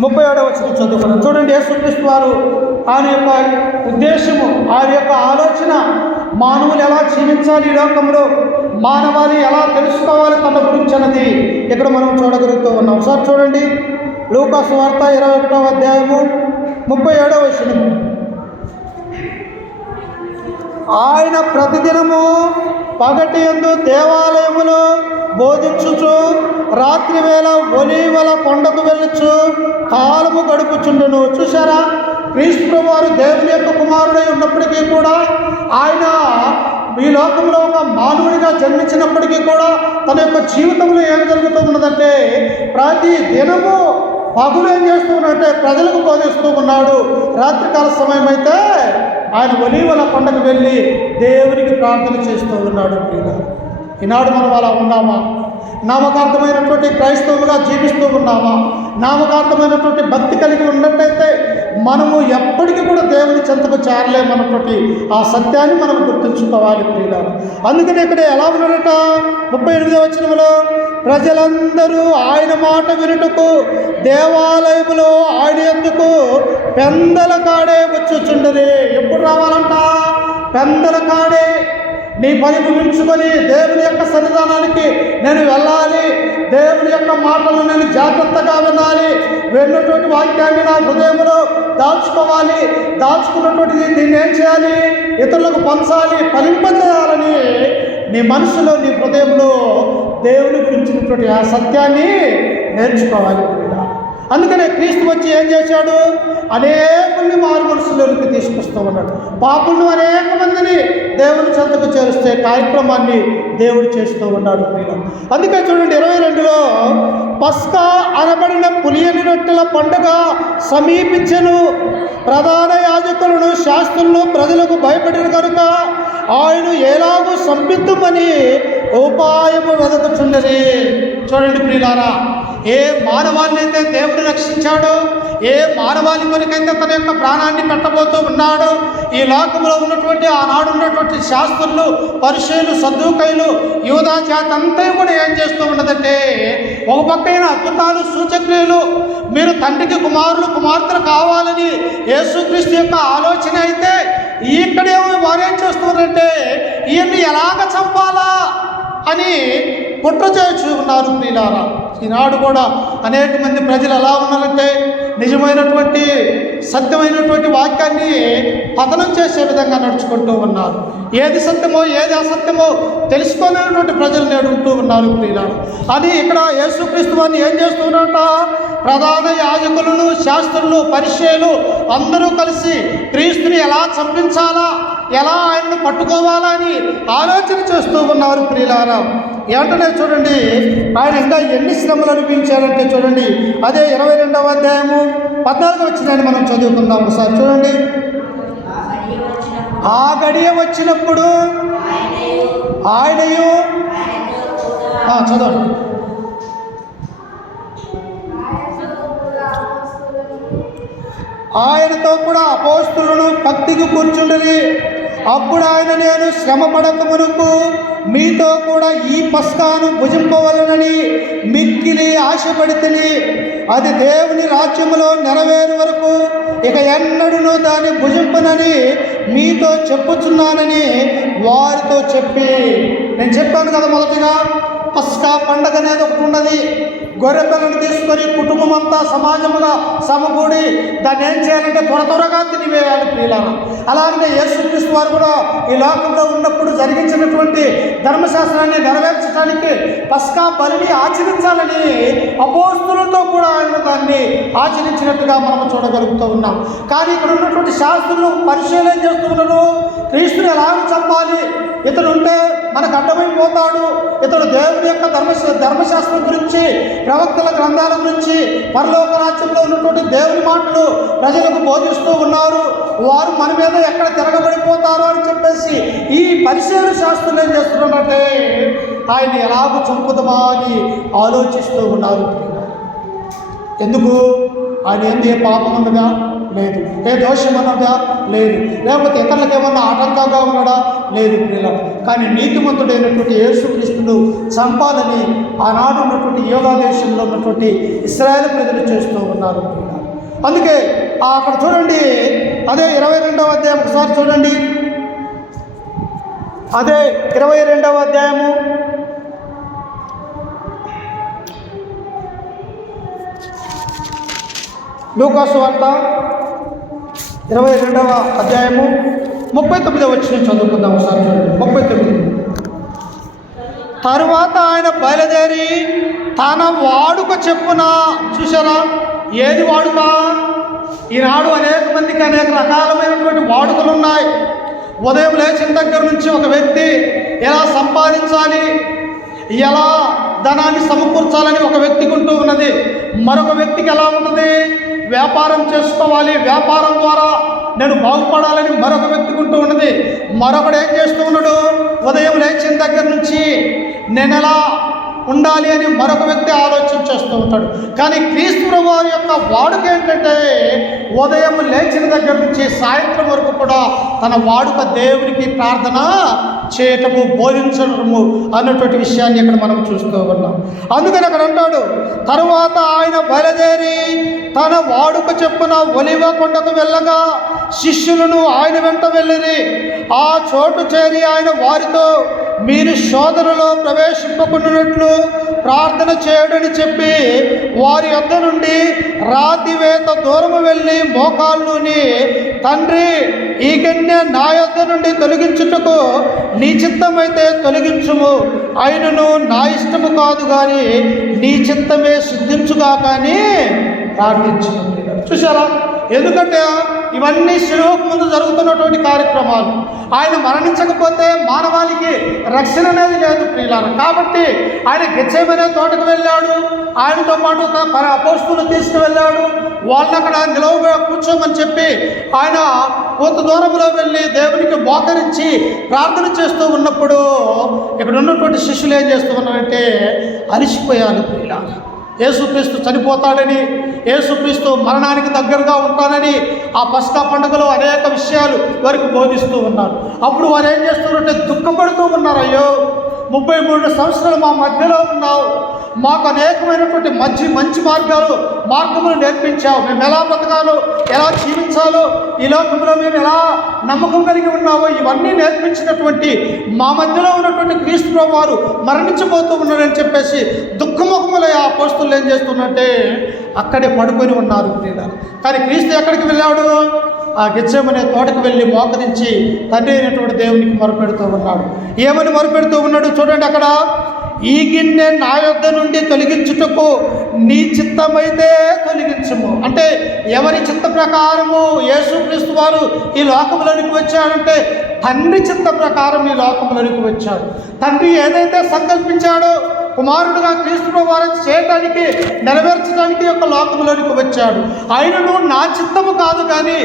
37వ వచనం చదువుకున్నాం. చూడండి, యేసుక్రీస్తు వారు ఆయన యొక్క ఉద్దేశము, ఆయన యొక్క ఆలోచన, మానవులు ఎలా జీవించాలి, ఈ లోకంలో మానవాళి ఎలా తెలుసుకోవాలి తన గురించి అన్నది ఇక్కడ మనం చూడగలుగుతూ ఉన్నాం. సార్ చూడండి, లూకాసు వార్త 21వ అధ్యాయము 37వ వచనం. ఆయన ప్రతిదినము పగటి యందు దేవాలయములో బోధించుచు రాత్రి వేళ ఒలీవల కొండకు వెళ్ళుచు కాలము గడుపుచుండును. చూసారా, క్రీస్తు వారు దేవుని యొక్క కుమారుడై ఉన్నప్పటికీ కూడా ఆయన ఈ లోకంలో ఒక మానవుడిగా జన్మించినప్పటికీ కూడా తన యొక్క జీవితంలో ఏం జరుగుతూ ఉన్నదంటే ప్రతి దినము పగులు ఏం చేస్తూ ఉన్నట్టే ప్రజలకు బోధిస్తూ ఉన్నాడు. రాత్రికాల సమయం అయితే ఆయన ఒలీవల కొండకు వెళ్ళి దేవునికి ప్రార్థన చేస్తూ ఉన్నాడు. ఈనాడు మనం అలా ఉన్నామా? నామకార్థమైనటువంటి క్రైస్తవులుగా జీవిస్తూ ఉన్నామా? నామకార్థమైనటువంటి భక్తి కలిగి ఉన్నట్టయితే మనము ఎప్పటికీ కూడా దేవుని చెంతకు చేరలేమన్నటువంటి ఆ సత్యాన్ని మనం గుర్తుంచుకోవాలి. ప్రియులారా, అందుకని ఇక్కడ ఎలా ఉన్నాడట 38వ వచనంలో, ప్రజలందరూ ఆయన మాట వినుటకు దేవాలయములో ఆయన ఎందుకు పెందల కాడే వచ్చుచుండరి. ఎప్పుడు రావాలంట? పెందల కాడే. నీ పని ముగించుకొని దేవుని యొక్క సన్నిధానానికి నేను వెళ్ళాలి, దేవుని యొక్క మాటలను నేను జాగ్రత్తగా వినాలి, విన్నటువంటి వాక్యాన్ని నా హృదయంలో దాచుకోవాలి, దాచుకున్నటువంటి దీన్ని ఏం చేయాలి? ఇతరులకు పంచాలి, ఫలింపజేయాలని నీ మనసులో, నీ హృదయంలో దేవుని గురించినటువంటి ఆ సత్యాన్ని నేర్చుకోవాలి. అందుకనే క్రీస్తు వచ్చి ఏం చేశాడు? అనేకుల్ని మారు మనసులోనికి తీసుకొస్తూ ఉన్నాడు. పాపులను అనేక మందిని దేవుని చెంతకు చేరుస్తే కార్యక్రమాన్ని దేవుడు చేస్తూ ఉన్నాడు. అందుకే చూడండి 22లో, పస్కా అనబడిన పులియని రొట్టెల పండుగ సమీపించెను. ప్రధాన యాజకులను శాస్త్రులను ప్రజలకు భయపడిన కనుక ఆయన ఎలాగూ సంపిద్దుమని ఉపాయము వెదకుచున్నది. చూడండి ప్రియులారా, ఏ మానవాన్ని అయితే దేవుడు రక్షించాడో, ఏ మానవాళి కొరకైతే తన యొక్క ప్రాణాన్ని పెట్టబోతూ ఉన్నాడో, ఈ లోకంలో ఉన్నటువంటి ఆనాడు ఉన్నటువంటి శాస్త్రులు, పరిసయ్యులు, సద్దూకయ్యులు, యూదా జాతి అంతా కూడా ఏం చేస్తూ ఉన్నది జరుగుతున్నదంటే, ఒక పక్కైన అద్భుతాలు సూచక్రియలు, మీరు తండ్రికి కుమారులు కుమార్తెలు కావాలని యేసుక్రీస్తు యొక్క ఆలోచన అయితే, ఇక్కడేమో వారేం చేస్తున్నారంటే ఈయన్ని ఎలాగ చంపాలా అని కుట్ర చేసి ఉన్నారు ప్రియులారా. ఈనాడు కూడా అనేక మంది ప్రజలు ఎలా ఉన్నారంటే, నిజమైనటువంటి సత్యమైనటువంటి వాక్యాన్ని పతనం చేసే విధంగా నడుచుకుంటూ ఉన్నారు. ఏది సత్యమో ఏది అసత్యమో తెలుసుకోలేనటువంటి ప్రజలు నేడు ఉంటూ ఉన్నారు ప్రియులారా. అది ఇక్కడ యేసుక్రీస్తు వారిని ఏం చేస్తున్నారట, ప్రధాన యాజకులను, శాస్త్రులు, పరిచయులు అందరూ కలిసి క్రీస్తుని ఎలా చంపించాలా, ఎలా ఆయన్ని పట్టుకోవాలా అని ఆలోచన చేస్తూ ఉన్నారు ప్రియులారా. ఏంటనే చూడండి, ఆయన ఇంకా ఎన్ని శ్రమలు అనిపించారంటే చూడండి, అదే 22వ అధ్యాయము 14వ వచనాన్ని మనం చదువుకుందాం ఒకసారి చూడండి. ఆ గడియ వచ్చినప్పుడు ఆయనయు చదవండి. ఆయనతో కూడా అపోస్తులను భక్తికి కూర్చుండని. అప్పుడు ఆయన, నేను శ్రమ పడక మునుపు మీతో కూడా ఈ పస్కాను భుజింపవలనని మిక్కిలి ఆశపడితిని. అది దేవుని రాజ్యములో నెరవేరు వరకు ఇక ఎన్నడూనూ దాన్ని భుజింపనని మీతో చెప్పుచున్నానని వారితో చెప్పి. నేను చెప్పాను కదా మొదటిగా, పస్కా పండగ అనేది ఒకటి ఉన్నది. గొర్రె పిల్లను తీసుకొని కుటుంబం అంతా సమాజముగా సమకూడి దాన్ని ఏం చేయాలంటే త్వరగా తినివేయాలి ప్రియులారా. అలాగే యేసుక్రీస్తు వారు కూడా ఈ లోకంలో ఉన్నప్పుడు జరిగించినటువంటి ధర్మశాస్త్రాన్ని నెరవేర్చడానికి పస్కా బలిని ఆచరించాలని అపోస్తులతో కూడా ఆయన దాన్ని ఆచరించినట్టుగా మనం చూడగలుగుతూ ఉన్నాం. కానీ ఇక్కడ ఉన్నటువంటి శాస్త్రులు, పరిచయాలు ఏం చేస్తున్నారు, క్రీస్తుని ఎలాగ చంపాలి, ఇతడు ఉంటే మనకు అడ్డమైపోతాడు, ఇతడు దేవుని యొక్క ధర్మశాస్త్రం గురించి, ప్రవక్తల గ్రంథాల గురించి, పరలోక రాజ్యంలో ఉన్నటువంటి దేవుని మాటలు ప్రజలకు బోధిస్తూ ఉన్నారు, వారు మన మీద ఎక్కడ తిరగబడిపోతారో అని చెప్పేసి ఈ పరిచయ శాస్త్రులు ఏం చేస్తున్నారంటే ఆయన ఎలాగో చంపుదమా అని ఆలోచిస్తూ ఉన్నారు. ఎందుకు? ఆయన ఏంది ఏ పాపం ఉన్నదా? లేదు. ఏ దోషం అన్నదా? లేదు. లేకపోతే ఇతరులకు ఏమన్నా ఆటంకంగా ఉన్నాడా? లేదు ప్రియులారా. కానీ నీతిమంతుడైనటువంటి యేసుక్రీస్తును చంపాలని ఆనాడు ఉన్నటువంటి యోగా దేశంలో ఉన్నటువంటి ఇశ్రాయేలు ప్రజలు చేస్తూ ఉన్నారు ప్రియులారా. అందుకే అక్కడ చూడండి, అదే 22వ అధ్యాయం ఒకసారి చూడండి. అదే 22వ అధ్యాయము లూకాసు వార్త 22వ అధ్యాయము 39వ వచనం చదువుకుందాం ఒకసారి చూడండి. 39. తరువాత ఆయన బయలుదేరి తన వాడుక చెప్పున, చూసారా ఏది వాడుక? ఈనాడు అనేక మందికి అనేక రకాలమైనటువంటి వాడుకలు ఉన్నాయి. ఉదయం లేచిన దగ్గర నుంచి ఒక వ్యక్తి ఎలా సంపాదించాలి, ఎలా ధనాన్ని సమకూర్చాలని ఒక వ్యక్తికి ఉంటూ ఉన్నది. మరొక వ్యక్తికి ఎలా ఉన్నది, వ్యాపారం చేసుకోవాలి, వ్యాపారం ద్వారా నేను బాగుపడాలని మరొక వ్యక్తికి ఉంటూ ఉన్నది. మరొకడు ఏం చేస్తూ ఉన్నాడు, ఉదయం లేచిన దగ్గర నుంచి నేను ఎలా ఉండాలి అని మరొక వ్యక్తి ఆలోచన చేస్తూ ఉంటాడు. కానీ క్రీస్తు ప్రభువు యొక్క వాడుక ఏంటంటే ఉదయం లేచిన దగ్గర నుంచి సాయంత్రం వరకు కూడా తన వాడుక దేవునికి ప్రార్థన చేయటము, బోధించడము అన్నటువంటి విషయాన్ని ఇక్కడ మనం చూస్తూ ఉన్నాం. అందుకని అక్కడ అంటాడు, తరువాత ఆయన బయలుదేరి తన వాడుక చెప్పున ఒలివ కొండకు వెళ్ళగా శిష్యులను ఆయన వెంట వెళ్ళిరి. ఆ చోటు చేరి ఆయన వారితో, మీరు శోధనలో ప్రవేశింపకున్నట్లు ప్రార్థన చేయడని చెప్పి వారి వద్ద నుండి రాతివేత దూరము వెళ్ళి మోకాళ్ళుని, తండ్రి ఈ గిన్నె నా యొద్ద నుండి తొలగించుటకు నీ చిత్తమైతే తొలగించుము, అయినను నా ఇష్టము కాదు కానీ నీ చిత్తమే సిద్ధించుగా కానీ ప్రార్థించు. చూసారా? ఎందుకంటే ఇవన్నీ శిలువకు ముందు జరుగుతున్నటువంటి కార్యక్రమాలు. ఆయన మరణించకపోతే మానవాళికి రక్షణ అనేది లేదు ప్రియులారా. కాబట్టి ఆయన గెత్సేమనే తోటకు వెళ్ళాడు, ఆయనతో పాటు అపోస్తులు తీసుకువెళ్ళాడు, వాళ్ళని అక్కడ నిలవ కూర్చోమని చెప్పి ఆయన కొంత దూరంలో వెళ్ళి దేవునికి మోకరించి ప్రార్థన చేస్తూ ఉన్నప్పుడు ఇక్కడ ఉన్నటువంటి శిష్యులు ఏం చేస్తూ ఉన్నారంటే అలిసిపోయారు ప్రియులారా. యేసుక్రీస్తు చనిపోతాడని, యేసుక్రీస్తు మరణానికి దగ్గరగా ఉంటానని ఆ పస్కా పండుగలో అనేక విషయాలు వారికి బోధిస్తూ ఉన్నారు. అప్పుడు వారు ఏం చేస్తున్నారంటే దుఃఖపడుతూ ఉన్నారు. అయ్యో 33 సంవత్సరాలు మా మధ్యలో ఉన్నావు, మాకు అనేకమైనటువంటి మంచి మార్గములు నేర్పించావు. మేము ఎలా బ్రతకాలో, ఎలా జీవించాలో, ఈ లోకంలో మేము ఎలా నమ్మకం కలిగి ఉన్నావో ఇవన్నీ నేర్పించినటువంటి మా మధ్యలో ఉన్నటువంటి క్రీస్తు ప్రభువు వారు మరణించిపోతూ ఉన్నారని చెప్పేసి దుఃఖముఖములై ఆ అపోస్తలులు ఏం చేస్తున్నట్టే అక్కడే పడుకొని ఉన్నారు ప్రియులారా. కానీ క్రీస్తు ఎక్కడికి వెళ్ళాడు? ఆ గెత్సేమనే తోటకు వెళ్ళి మోకరించి తండ్రి అయినటువంటి దేవునికి మొరపెడుతూ ఉన్నాడు. ఏమని మొరపెడుతూ ఉన్నాడు చూడండి అక్కడ, ఈ గిన్నె నా యొద్ద నుండి తొలగించుటకు నీ చిత్తమైతే తొలగించము. అంటే ఎవరి చిత్త ప్రకారము యేసుక్రీస్తు వారు ఈ లోకములోనికి వచ్చాడంటే తండ్రి చిత్త ప్రకారం ఈ లోకములోనికి వచ్చాడు. తండ్రి ఏదైతే సంకల్పించాడో కుమారుడుగా క్రీస్తు వారు చేయటానికి, నెరవేర్చడానికి యొక్క లోకములోనికి వచ్చాడు. ఆయనను నా చిత్తము కాదు కానీ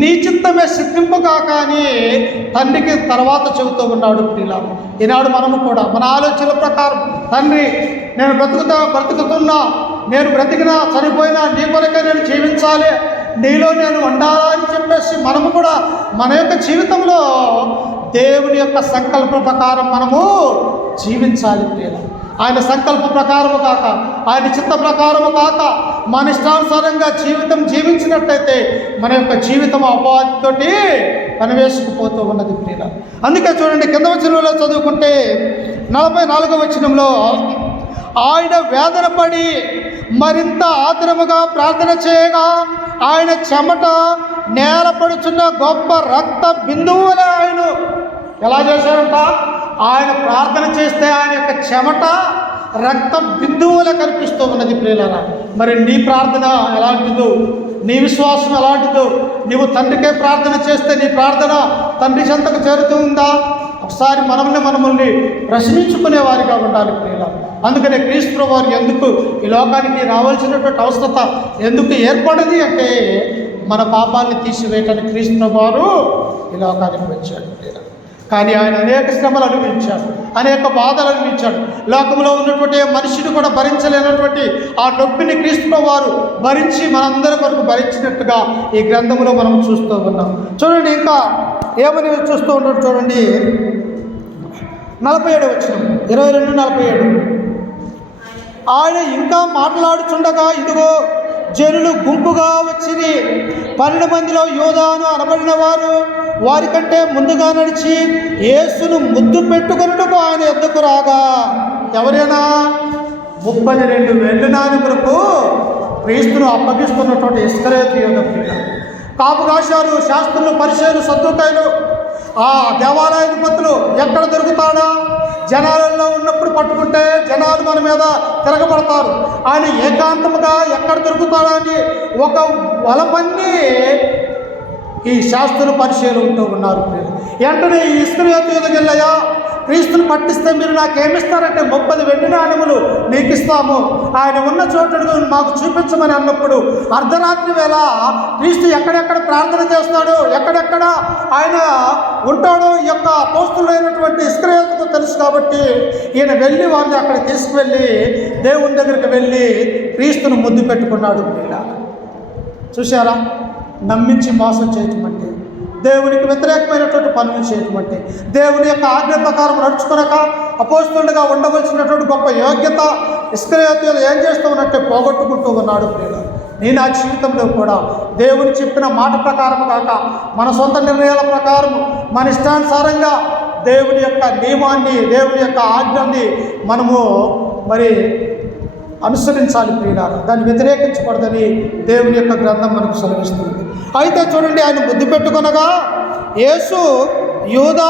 నీ చిత్తమే సిద్ధింపుగా కానీ తండ్రికి తర్వాత చెబుతూ ఉన్నాడు ప్రియులారా. ఈనాడు మనము కూడా మన ఆలోచనల ప్రకారం తండ్రి నేను బ్రతుకుతున్నా, నేను బ్రతికినా చనిపోయినా నీ కొరకే నేను జీవించాలి, నీలో నేను ఉండాలా అని చెప్పేసి మనము కూడా మన యొక్క జీవితంలో దేవుని యొక్క సంకల్ప ప్రకారం మనము జీవించాలి ప్రియులారా. ఆయన సంకల్ప ప్రకారము కాక, ఆయన చిత్త ప్రకారము కాక మన ఇష్టానుసారంగా జీవించినట్టయితే మన యొక్క జీవితం అపవాదితోటి పనివేసుకుపోతూ ఉన్నది ప్రియులారా. అందుకే చూడండి కింద వచనంలో చదువుకుంటే 44వ వచనంలో, ఆయన వేదన పడి మరింత ఆతురముగా ప్రార్థన చేయగా ఆయన చెమట నేలపడుచున్న గొప్ప రక్త బిందువులే ఆయన ఎలా చేశాడంట? ఆయన ప్రార్థన చేస్తే ఆయన యొక్క చెమట రక్త బిందువులే కనిపిస్తూ ఉన్నది ప్రియులారా. మరి నీ ప్రార్థన ఎలాంటిదో, నీ విశ్వాసం ఎలాంటిదో, నీవు తండ్రికే ప్రార్థన చేస్తే నీ ప్రార్థన తండ్రి చెంతకు చేరుతూ ఉందా? ఒకసారి మనల్ని ప్రశ్నించుకునే వారిగా ఉండాలి ప్రియులారా. అందుకనే క్రీస్తు వారు ఎందుకు ఈ లోకానికి రావాల్సినటువంటి అవసరత ఎందుకు ఏర్పడింది అంటే మన పాపాలని తీసివేయటానికి క్రీస్తు వారు ఈ లోకానికి వచ్చాడు ప్రియులారా. కానీ ఆయన అనేక శ్రమలు అనుభవించాడు, అనేక బాధలు అనుభవించాడు. లోకంలో ఉన్నటువంటి మనిషిని కూడా భరించలేనటువంటి ఆ నొప్పిని క్రీస్తు వారు భరించి మనందరి కొరకు భరించినట్టుగా ఈ గ్రంథంలో మనం చూస్తూ ఉన్నాం. చూడండి ఇంకా ఏమని చూస్తూ ఉన్నాడు చూడండి, 47 వచనం 22-47. ఆయన ఇంకా మాట్లాడుచుండగా ఇదిగో జనులు గుంపుగా వచ్చిరి. 12 మందిలో యోధాను అనబడిన వారు వారికంటే ముందుగా నడిచి యేసును ముద్దు పెట్టుకొనుటకు ఆయన ఎద్దుకు రాగా, ఎవరైనా 32 వెండి నాణెములకు క్రీస్తును అప్పగిస్తున్నటువంటి ఇస్కరియోతు యోధ కాపు కాశారు. శాస్త్రులు, పరిసయ్యులు, సద్దూకయ్యులు, ఆ దేవాలయాధిపతులు ఎక్కడ దొరుకుతాడా? జనాలలో ఉన్నప్పుడు పట్టుకుంటే జనాలు మన మీద తిరగబడతారు. ఆయన ఏకాంతముగా ఎక్కడ దొరుకుతాడా అని ఒక వలపన్ని ఈ శాస్త్రులు, పరిచయాలు ఉంటూ ఉన్నారు. వెంటనే ఈ ఇస్కరియోతు యోధకు వెళ్ళయ్యా, క్రీస్తుని పట్టిస్తే మీరు నాకేమిస్తారంటే 30 వెండి నాణెములు నీకు ఇస్తాము, ఆయన ఉన్న చోటును మాకు చూపించమని అన్నప్పుడు అర్ధరాత్రి వేళ క్రీస్తు ఎక్కడెక్కడ ప్రార్థన చేస్తాడో, ఎక్కడెక్కడ ఆయన ఉంటాడో ఈ యొక్క అపోస్తలుడైనటువంటి ఇస్కరియోతుకు తెలుసు. కాబట్టి ఈయన వెళ్ళి వారిని అక్కడ తీసుకువెళ్ళి దేవుని దగ్గరికి వెళ్ళి క్రీస్తును ముద్దు పెట్టుకున్నాడు. చూశారా? నమ్మించి మోసం చేయటం అంటే, దేవునికి వ్యతిరేకమైనటువంటి పనులు చేయటం అంటే, దేవుని యొక్క ఆజ్ఞ ప్రకారం నడుచుకునక అపోస్తలుడిగా ఉండవలసినటువంటి గొప్ప యోగ్యత ఇస్కరియోతు ఏం చేస్తూ ఉన్నట్టే పోగొట్టుకుంటూ ఉన్నాడు ప్రియులారా. నేను ఆ జీవితంలో కూడా దేవుని చెప్పిన మాట ప్రకారం కాక మన సొంత నిర్ణయాల ప్రకారం మన ఇష్టానుసారంగా దేవుని యొక్క నియమాన్ని, దేవుని యొక్క ఆజ్ఞని మనము మరి అనుసరించాలి ప్రియులారా. దాన్ని వ్యతిరేకించకూడదని దేవుని యొక్క గ్రంథం మనకు సెలవిస్తుంది. అయితే చూడండి, ఆయన ముద్దు పెట్టుకొనగా యేసు, యూదా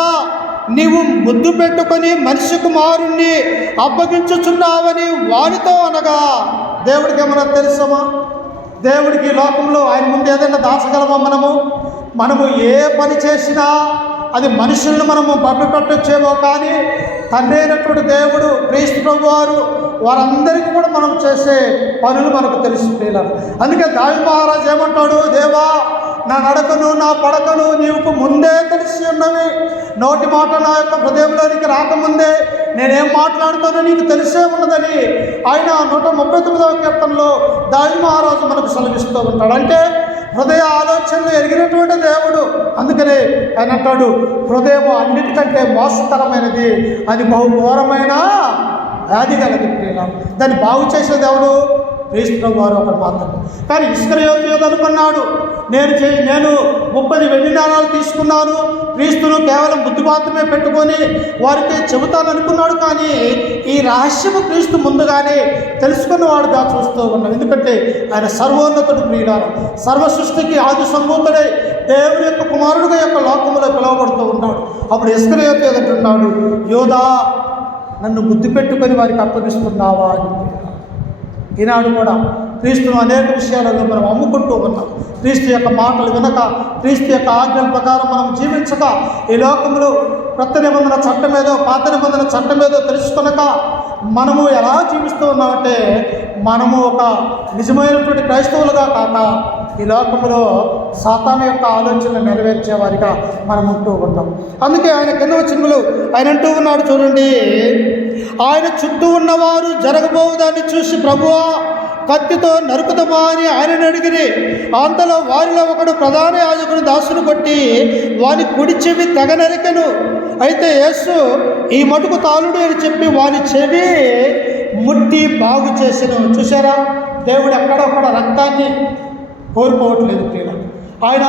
నీవు ముద్దు పెట్టుకొని మనిషి కుమారుణ్ణి అప్పగించుచున్నావని వారితో అనగా, దేవుడికి ఏమన్నా తెలుసమా? దేవుడికి లోకంలో ఆయన ముందు ఏదైనా దాచగలమా? మనము ఏ పని చేసినా అది మనుషులను మనము భయపెట్టొచ్చేమో, కానీ తండ్రి అయినటువంటి దేవుడు క్రీస్తు ప్రభు వారు వారందరికీ కూడా మనం చేసే పనులు మనకు తెలిసిపోయారు. అందుకే దావీదు మహారాజు ఏమంటాడు, దేవా నా నడకను నా పడకను నీకు ముందే తెలిసి ఉన్నవి, నోటి మాట నా యొక్క హృదయంలోనికి రాకముందే నేనేం మాట్లాడుతానో నీకు తెలిసే ఉన్నదని ఆయన 139వ కీర్తనలో దావీదు మహారాజు మనకు సెలవిస్తూ ఉంటాడు. అంటే హృదయ ఆలోచనలు ఎరిగినటువంటి దేవుడు. అందుకనే ఆయన అంటాడు, హృదయం అన్నిటికంటే మోసకరమైనది, అది బహుఘోరమైన వ్యాధి కలది ప్రియుల. దాన్ని బాగు చేసేది ఎవరు? క్రీస్తు వారు ఒకరు మాత్రమే. కానీ ఇస్కరియోతు అనుకున్నాడు, నేను 30 వెండి నాణాలు తీసుకున్నాను, క్రీస్తును కేవలం బుద్ధి మాత్రమే పెట్టుకొని వారికి చెబుతాను అనుకున్నాడు. కానీ ఈ రహస్యము క్రీస్తు ముందుగానే తెలుసుకున్నవాడుగా చూస్తూ ఉన్నాం. ఎందుకంటే ఆయన సర్వోన్నతుడు ప్రియులారా, సర్వ సృష్టికి ఆది సంభూతుడై దేవుని యొక్క కుమారుడుగా యొక్క లోకంలో పిలువబడుతూ ఉన్నాడు. అప్పుడు ఇస్కరియోతు ఎదుటిన్నాడు, యోధా నన్ను బుద్ధి పెట్టుకొని వారికి అప్పగిస్తున్నావా అని. ఈనాడు కూడా క్రీస్తును అనేక విషయాలలో మనం అమ్ముకుంటూ ఉన్నాం. క్రీస్తు యొక్క మాటలు వినక, క్రీస్తు యొక్క ఆజ్ఞల ప్రకారం మనం జీవించక, ఈ లోకంలో కొత్త నిబంధన చట్టం ఏదో పాత నిబంధన చట్టం ఏదో తెలుసుకొనక మనము ఎలా జీవిస్తూ ఉన్నామంటే, మనము ఒక నిజమైనటువంటి క్రైస్తవులుగా కాక ఈ లోకంలో సాతాను యొక్క ఆలోచన నెరవేర్చే వారిగా మనం ఉంటూ ఉంటాం. అందుకే ఆయన కింద వచనములు ఆయన అంటూ ఉన్నాడు చూడండి, ఆయన చుట్టూ ఉన్నవారు జరగబోదాన్ని చూసి ప్రభువా కత్తితో నరుకుతామా అని ఆయనను అడిగిరి. అంతలో వారిలో ఒకడు ప్రధాన యాజకుడు దాసును కొట్టి వాని కుడి చెవి తెగ నరికెను. అయితే యేసు ఈ మటుకు తాలుడు అని చెప్పి వాని చెవి ముట్టి బాగు చేసెను. చూసారా, దేవుడు ఎక్కడొక్కడ రక్తాన్ని కోరుకోవట్లేదు ప్రియులు. ఆయన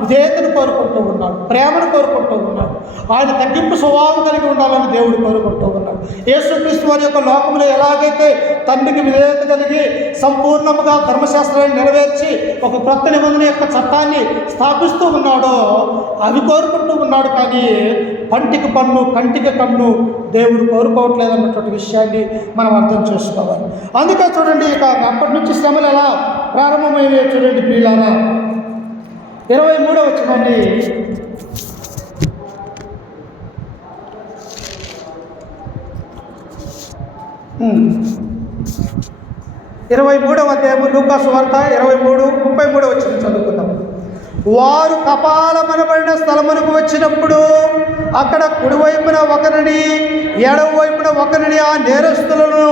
విధేయతను కోరుకుంటూ ఉన్నాడు, ప్రేమను కోరుకుంటూ ఉన్నాడు, ఆయన తగ్గింపు స్వభావం కలిగి ఉండాలని దేవుడు కోరుకుంటూ ఉన్నాడు. యేసుక్రీస్తు వారి యొక్క లోకంలో ఎలాగైతే తండ్రికి విధేయత కలిగి సంపూర్ణముగా ధర్మశాస్త్రాన్ని నెరవేర్చి ఒక కొత్త నిబంధన యొక్క చట్టాన్ని స్థాపిస్తూ ఉన్నాడో అవి కోరుకుంటూ ఉన్నాడు. కానీ పంటికి పన్ను కంటికి కన్ను దేవుడు కోరుకోవట్లేదు అన్నటువంటి విషయాన్ని మనం అర్థం చేసుకోవాలి. అందుకే చూడండి, ఇక అప్పటి నుంచి శ్రమలు ఎలా ప్రారంభమయ్యే చూడండి ప్రియులారా. 23వ వచనాన్ని 23వ అధ్యాయము లూకా సువార్త 23:33 వచనం చదువుకుందాం. వారు కపాలమనబడిన స్థలమునకు వచ్చినప్పుడు అక్కడ కుడివైపున ఒకరిని ఎడమ వైపున ఒకరిని ఆ నేరస్తులను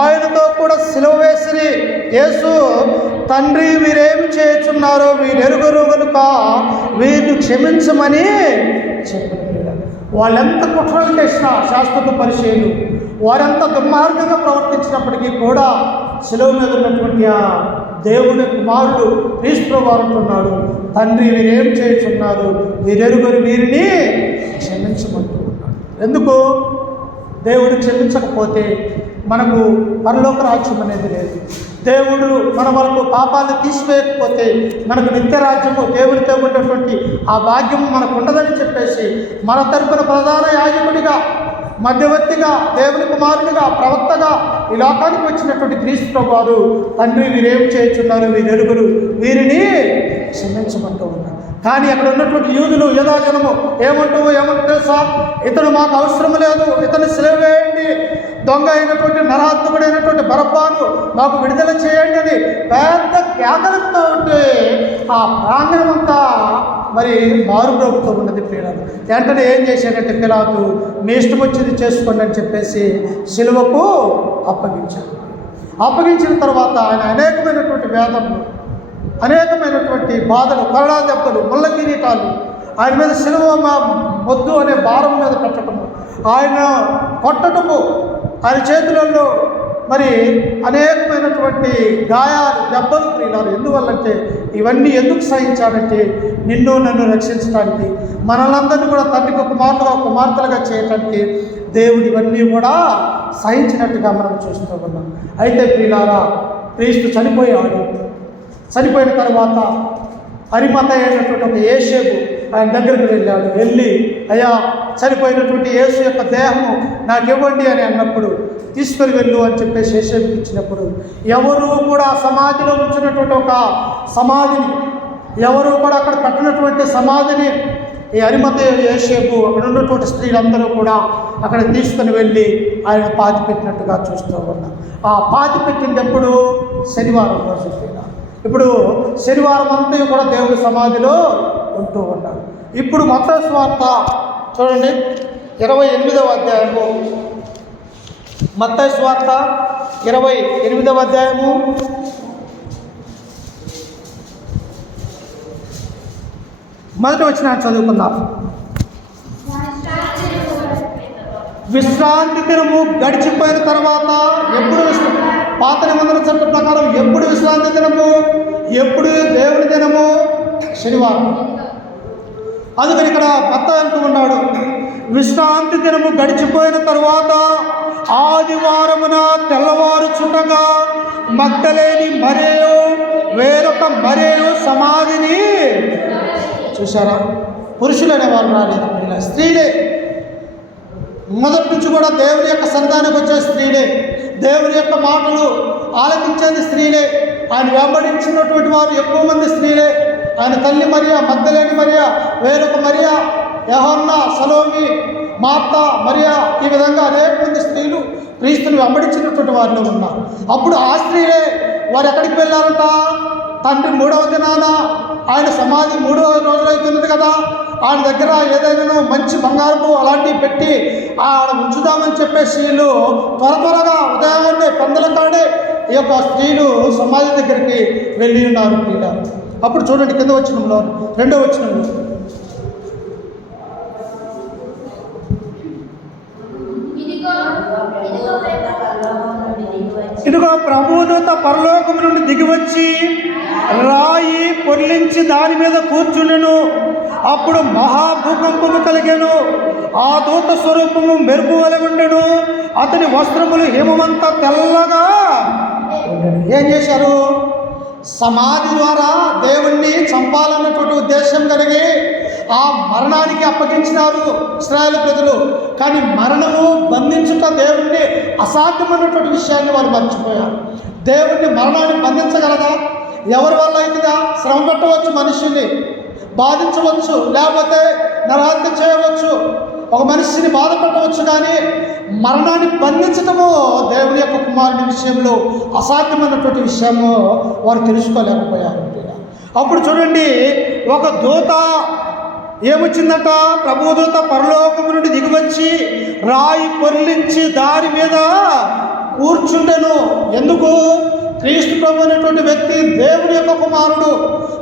ఆయనతో కూడా సిలువ వేసిరి. యేసు తండ్రి వీరేమి చేయుచున్నారో వీరెరుగరు కనుక వీరిని క్షమించమని చెప్పారు. వాళ్ళెంత కుట్రలు చేసినా శాస్త్రత పరిచయులు వారెంత దుర్మార్గంగా ప్రవర్తించినప్పటికీ కూడా శిలువ మీద ఉన్నటువంటి ఆ దేవుని కుమారుడు క్రీస్తు వారు అంటున్నాడు, తండ్రి వీరేం చేయుచున్నారు వీరెరుగరు వీరిని క్షమించమంటూ ఉన్నాడు. ఎందుకు? దేవుడు క్షమించకపోతే మనకు పరలోక రాజ్యం అనేది లేదు. దేవుడు మన వరకు పాపాలను తీసివేయకపోతే మనకు నిత్య రాజ్యము దేవుడితో ఉన్నటువంటి ఆ భాగ్యము మనకు ఉండదని చెప్పేసి మన తరపున ప్రధాన యాజకుడిగా, మధ్యవర్తిగా, దేవుని కుమారునిగా, ప్రవక్తగా ఈ లోకానికి వచ్చినటువంటి క్రీస్తు వారు తండ్రి వీరేం చేయుచున్నారు వీరెరుగురు వీరిని క్షమించమంటూ ఉన్నారు. కానీ అక్కడ ఉన్నటువంటి యూదులు యూదాజనము ఏమంటూ తెలుసా, ఇతడు మాకు అవసరం లేదు, ఇతను సిలువ వేయండి, దొంగ అయినటువంటి నరహంతకుడైనటువంటి బరబ్బాను మాకు విడుదల చేయండి అని పెద్ద కేకలతో ఉంటే ఆ ప్రాంగణం అంతా మరి మారు ప్రభుత్వం ఉన్నది. పిల్లలు వెంటనే ఏం చేశాడంటే, పిలాతు మీ ఇష్టం వచ్చింది చేసుకోండి అని చెప్పేసి సిలువకు అప్పగించాడు. అప్పగించిన తర్వాత ఆయన అనేకమైనటువంటి వేదనలు, అనేకమైనటువంటి బాధలు, కొరడా దెబ్బలు, ముళ్ళ కిరీటాలు, ఆయన మీద సిలువ మొద్దు అనే భారం మీద పెట్టడము, ఆయన కొట్టడము, ఆయన చేతులలో మరి అనేకమైనటువంటి గాయాలు, దెబ్బలు ప్రియులారు. ఎందువల్లంటే ఇవన్నీ ఎందుకు సహించాలంటే నిన్ను నన్ను రక్షించడానికి, మనలందరినీ కూడా తండ్రికి కుమారులుగా కుమార్తెలుగా చేయడానికి దేవుడు ఇవన్నీ కూడా సహించినట్టుగా మనం చూస్తూ ఉన్నాం. అయితే ప్రియులారా, క్రీస్తు చనిపోయాడు. చనిపోయిన తర్వాత అరిమత అయినటువంటి ఒక యేసేపు ఆయన దగ్గరికి వెళ్ళాడు. వెళ్ళి అయ్యా చనిపోయినటువంటి యేసు యొక్క దేహము నాకు ఇవ్వండి అని అన్నప్పుడు తీసుకొని వెళ్ళు అని చెప్పేసి యేసేపుకి ఇచ్చినప్పుడు ఎవరు కూడా సమాధిలో ఉంచినటువంటి ఒక సమాధిని, ఎవరు కూడా అక్కడ కట్టినటువంటి సమాధిని ఈ అరిమత యేసేపు అక్కడ ఉన్నటువంటి స్త్రీలందరూ కూడా అక్కడ తీసుకుని వెళ్ళి ఆయన పాతి పెట్టినట్టుగా చూస్తూ ఉన్నాం. ఆ పాతి పెట్టినప్పుడు శనివారం రోజు. ఇప్పుడు శనివారం అంతా కూడా దేవుడి సమాధిలో ఉంటూ ఉన్నాడు. ఇప్పుడు మత్తయి సువార్త చూడండి 28వ అధ్యాయము, మత్తయి సువార్త 28వ అధ్యాయము 1వ వచనాన్ని చదువుకుందాం. విశ్రాంతి దినము గడిచిపోయిన తర్వాత ఎప్పుడు పాత నిబంధన చట్టం ప్రకారం ఎప్పుడు విశ్రాంతి దినము, ఎప్పుడు దేవుని దినము? శనివారం. అందుకని ఇక్కడ మత్తయి అంటూ ఉన్నాడు, విశ్రాంతి దినము గడిచిపోయిన తరువాత ఆదివారమున తెల్లవారుచుండగా మగ్దలేని మరియు వేరొక మరియు సమాధిని చూసారా? పురుషులు అనేవాళ్ళు రాలేదు, స్త్రీలే. మొదటి నుంచి కూడా దేవుని యొక్క సన్నిధానికి వచ్చే స్త్రీలే, దేవుని యొక్క మాటలు ఆలకించేది స్త్రీలే. ఆయన వెంబడించినటువంటి వారు ఎక్కువ మంది స్త్రీలే. ఆయన తల్లి మరియా, మగ్దలేని మరియా, వేరొక మరియా, యోహన్నా, సలోమి, మార్తా, మరియా, ఈ విధంగా అనేక మంది స్త్రీలు క్రీస్తుని వెంబడించినటువంటి వారిలో ఉన్నారు. అప్పుడు ఆ స్త్రీలే వారు ఎక్కడికి వెళ్ళారంట? తండ్రి 3వ దినాన ఆయన సమాధి 3వ రోజులు అవుతున్నది కదా, ఆయన దగ్గర ఏదైనా మంచి బంగారము అలాంటివి పెట్టి ఆడ ఉంచుదామని చెప్పేసి వీళ్ళు త్వరగా ఉదయాన్నే పందల కాడే ఈ యొక్క స్త్రీలు సమాధి దగ్గరికి వెళ్ళి ఉన్నారు. అప్పుడు చూడండి కింద వచనంలో, 2వ వచనంలో, ఇదిగో ప్రభుదూత పరలోకము నుండి దిగివచ్చి రాయి పొర్లించి దాని మీద కూర్చుండెను. అప్పుడు మహాభూకంపము కలిగెను. ఆ దూత స్వరూపము మెరుపు వలె ఉండెను. అతని వస్త్రములు హిమమంతా తెల్లగా ఉండెను. ఏం చేశారు? సమాధి ద్వారా దేవుణ్ణి చంపాలన్నటువంటి ఉద్దేశం కలిగి ఆ మరణానికి అప్పగించినారు ఇశ్రాయేలు ప్రజలు. కానీ మరణము బంధించుట దేవుణ్ణి అసాధ్యమైనటువంటి విషయాన్ని వారు మర్చిపోయారు. దేవుణ్ణి మరణాన్ని బంధించగలదా? ఎవరి వల్ల అవుతుందా? శ్రమ పెట్టవచ్చు, మనిషిని బాధించవచ్చు, లేకపోతే నరహత్య చేయవచ్చు, ఒక మనిషిని బాధపెట్టవచ్చు. కానీ మరణాన్ని బంధించటము దేవుని యొక్క కుమారుని విషయంలో అసాధ్యమైనటువంటి విషయము వారు తెలుసుకోలేకపోయారు. అప్పుడు చూడండి, ఒక దూత ఏమొచ్చిందట? ప్రభుదూత పరలోకము నుండి దిగివచ్చి రాయి పొర్లించి దాని మీద కూర్చుండెను. ఎందుకు? క్రీస్తు ప్రభు అనేటువంటి వ్యక్తి దేవుని యొక్క కుమారుడు.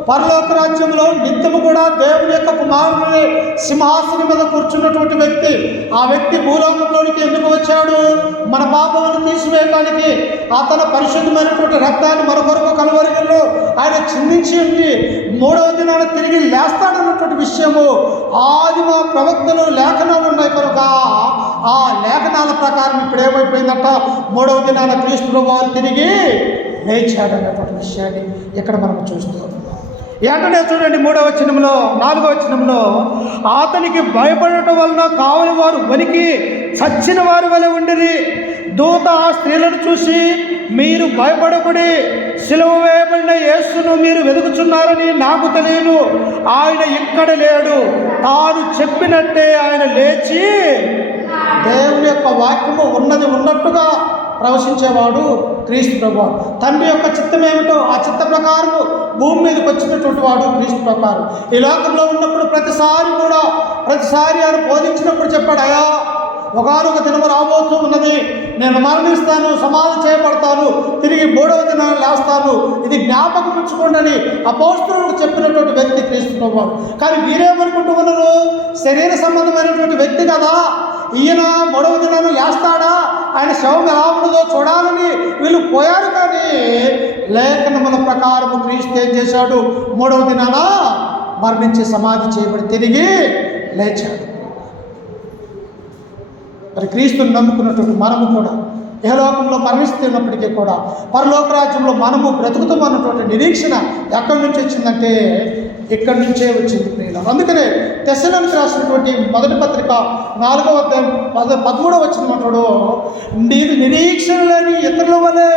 పరలోక రాజ్యంలో నిత్యము కూడా దేవుని యొక్క కుమారుని సింహాసనం మీద కూర్చున్నటువంటి వ్యక్తి. ఆ వ్యక్తి భూలోకంలోనికి ఎందుకు వచ్చాడు? మన పాపములను తీసివేయడానికి. తన పరిశుద్ధమైనటువంటి రక్తాన్ని మన కొరకు కలువరిలో ఆయన చిందించి ఉండి 3వ దినాన తిరిగి లేస్తాడన్నటువంటి విషయము ఆదిమ ప్రవక్తలు లేఖనాలు ఉన్నాయి కనుక ఆ లేఖనాల ప్రకారం ఇప్పుడు ఏమైపోయిందట? 3వ దినాన క్రీస్తు ప్రభువు తిరిగి లేచాడన్నటువంటి విషయాన్ని ఇక్కడ మనం చూస్తూ ఉన్నాం. ఏంటనే చూడండి 3వ వచనంలో, 4వ వచనంలో, అతనికి భయపడటం వలన కావలి వారు వణికి చచ్చిన వారి వలె ఉండిరి. దూత ఆ స్త్రీలను చూసి, మీరు భయపడకుడి, సిలువ వేయబడిన యేసును మీరు వెతుకుచున్నారని నాకు తెలియను. ఆయన ఇక్కడ లేడు, తాను చెప్పినట్టే ఆయన లేచి. దేవుని యొక్క వాక్యము ఉన్నది ఉన్నట్టుగా ప్రవశించేవాడు క్రీస్తు ప్రభు. తండ్రి యొక్క చిత్తం ఏమిటో ఆ చిత్త ప్రకారం భూమి మీదకి వచ్చినటువంటి వాడు క్రీస్తు ప్రకారం. ఈ లోకంలో ఉన్నప్పుడు ప్రతిసారి ఆయన బోధించినప్పుడు చెప్పాడు, అయ్యా ఒకనొక దినము రాబోతూ ఉన్నది, నేను మరణిస్తాను, సమాధి చేయబడతాను, తిరిగి 3వ దినాన్ని లేస్తాను, ఇది జ్ఞాపకం ఉంచుకోండి అని అపోస్తలులకు చెప్పినటువంటి వ్యక్తి క్రీస్తు ప్రభు. కానీ వీరేమనుకుంటూ ఉన్నారు? శరీర సంబంధమైనటువంటి వ్యక్తి కదా, ఈయన 3వ దినాన్ని లేస్తాడా, ఆయన శవం ఎలా ఉండదో చూడాలని వీళ్ళు పోయారు. కానీ లేఖనముల ప్రకారము క్రీస్తు ఏం చేశాడు? 3వ దినాన మరణించి సమాధి చేయబడి తిరిగి లేచాడు. మరి క్రీస్తుని నమ్ముకున్నటువంటి మనము కూడా ఇహలోకంలో మరణిస్తున్నప్పటికీ కూడా పరలోక రాజ్యంలో మనము బ్రతుకుతామన్నటువంటి నిరీక్షణ ఎక్కడి నుంచి వచ్చిందంటే ఇక్కడి నుంచే వచ్చింది ప్రియులు. అందుకనే తెస్సలోనికి రాసినటువంటి మొదటి పత్రిక 4వ అధ్యాయం 13వ వచనమంటాడు, నీది నిరీక్షణ లేని ఇతరుల వలె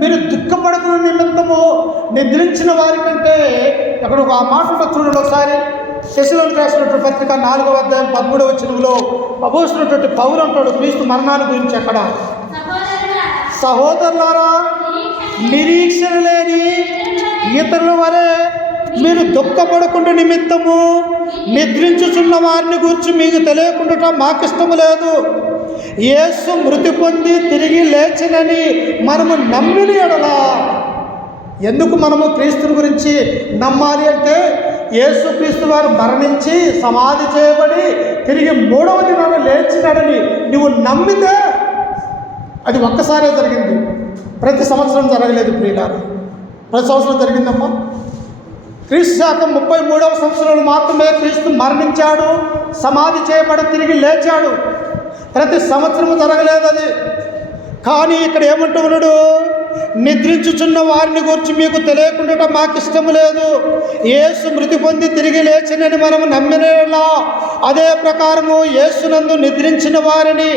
మీరు దుఃఖపడకున్న నిమిత్తము నిద్రించిన వారి కంటే, అక్కడ ఒక మాట చూడండి ఒకసారి. తెస్సలోనికి రాసినటువంటి పత్రిక 4వ అధ్యాయం 13వ వచనంలో అపోస్తలుడైనటువంటి పౌలు అంటాడు క్రీస్తు మరణాన్ని గురించి. అక్కడ, సహోదరులారా, నిరీక్షణ లేని ఇతరుల వలె మీరు దుఃఖపడకుండా నిమిత్తము నిద్రించుచున్న వారిని గురించి మీకు తెలియకుండా మాకిష్టము లేదు. యేసు మృతి పొంది తిరిగి లేచినని మనము నమ్మిన ఎడల. ఎందుకు మనము క్రీస్తుని గురించి నమ్మాలి అంటే యేసుక్రీస్తు వారు మరణించి సమాధి చేయబడి తిరిగి 3వ దినాన లేచినాడని నువ్వు నమ్మితే అది ఒక్కసారే జరిగింది, ప్రతి సంవత్సరం జరగలేదు ప్రియులారా. ప్రతి సంవత్సరం జరిగిందమ్మా. క్రీస్తు శాఖం 33వ సంవత్సరంలో మాత్రమే క్రీస్తు మరణించాడు, సమాధి చేయబడి తిరిగి లేచాడు. ప్రతి సంవత్సరము జరగలేదు అది. కానీ ఇక్కడ ఏమంటూ ఉన్నాడు, నిద్రించుచున్న వారిని గురించి మీకు తెలియకుండా మాకు ఇష్టము లేదు. యేసు మృతి పొంది తిరిగి లేచినని మనము నమ్మినలా అదే ప్రకారము యేసునందు నిద్రించిన వారిని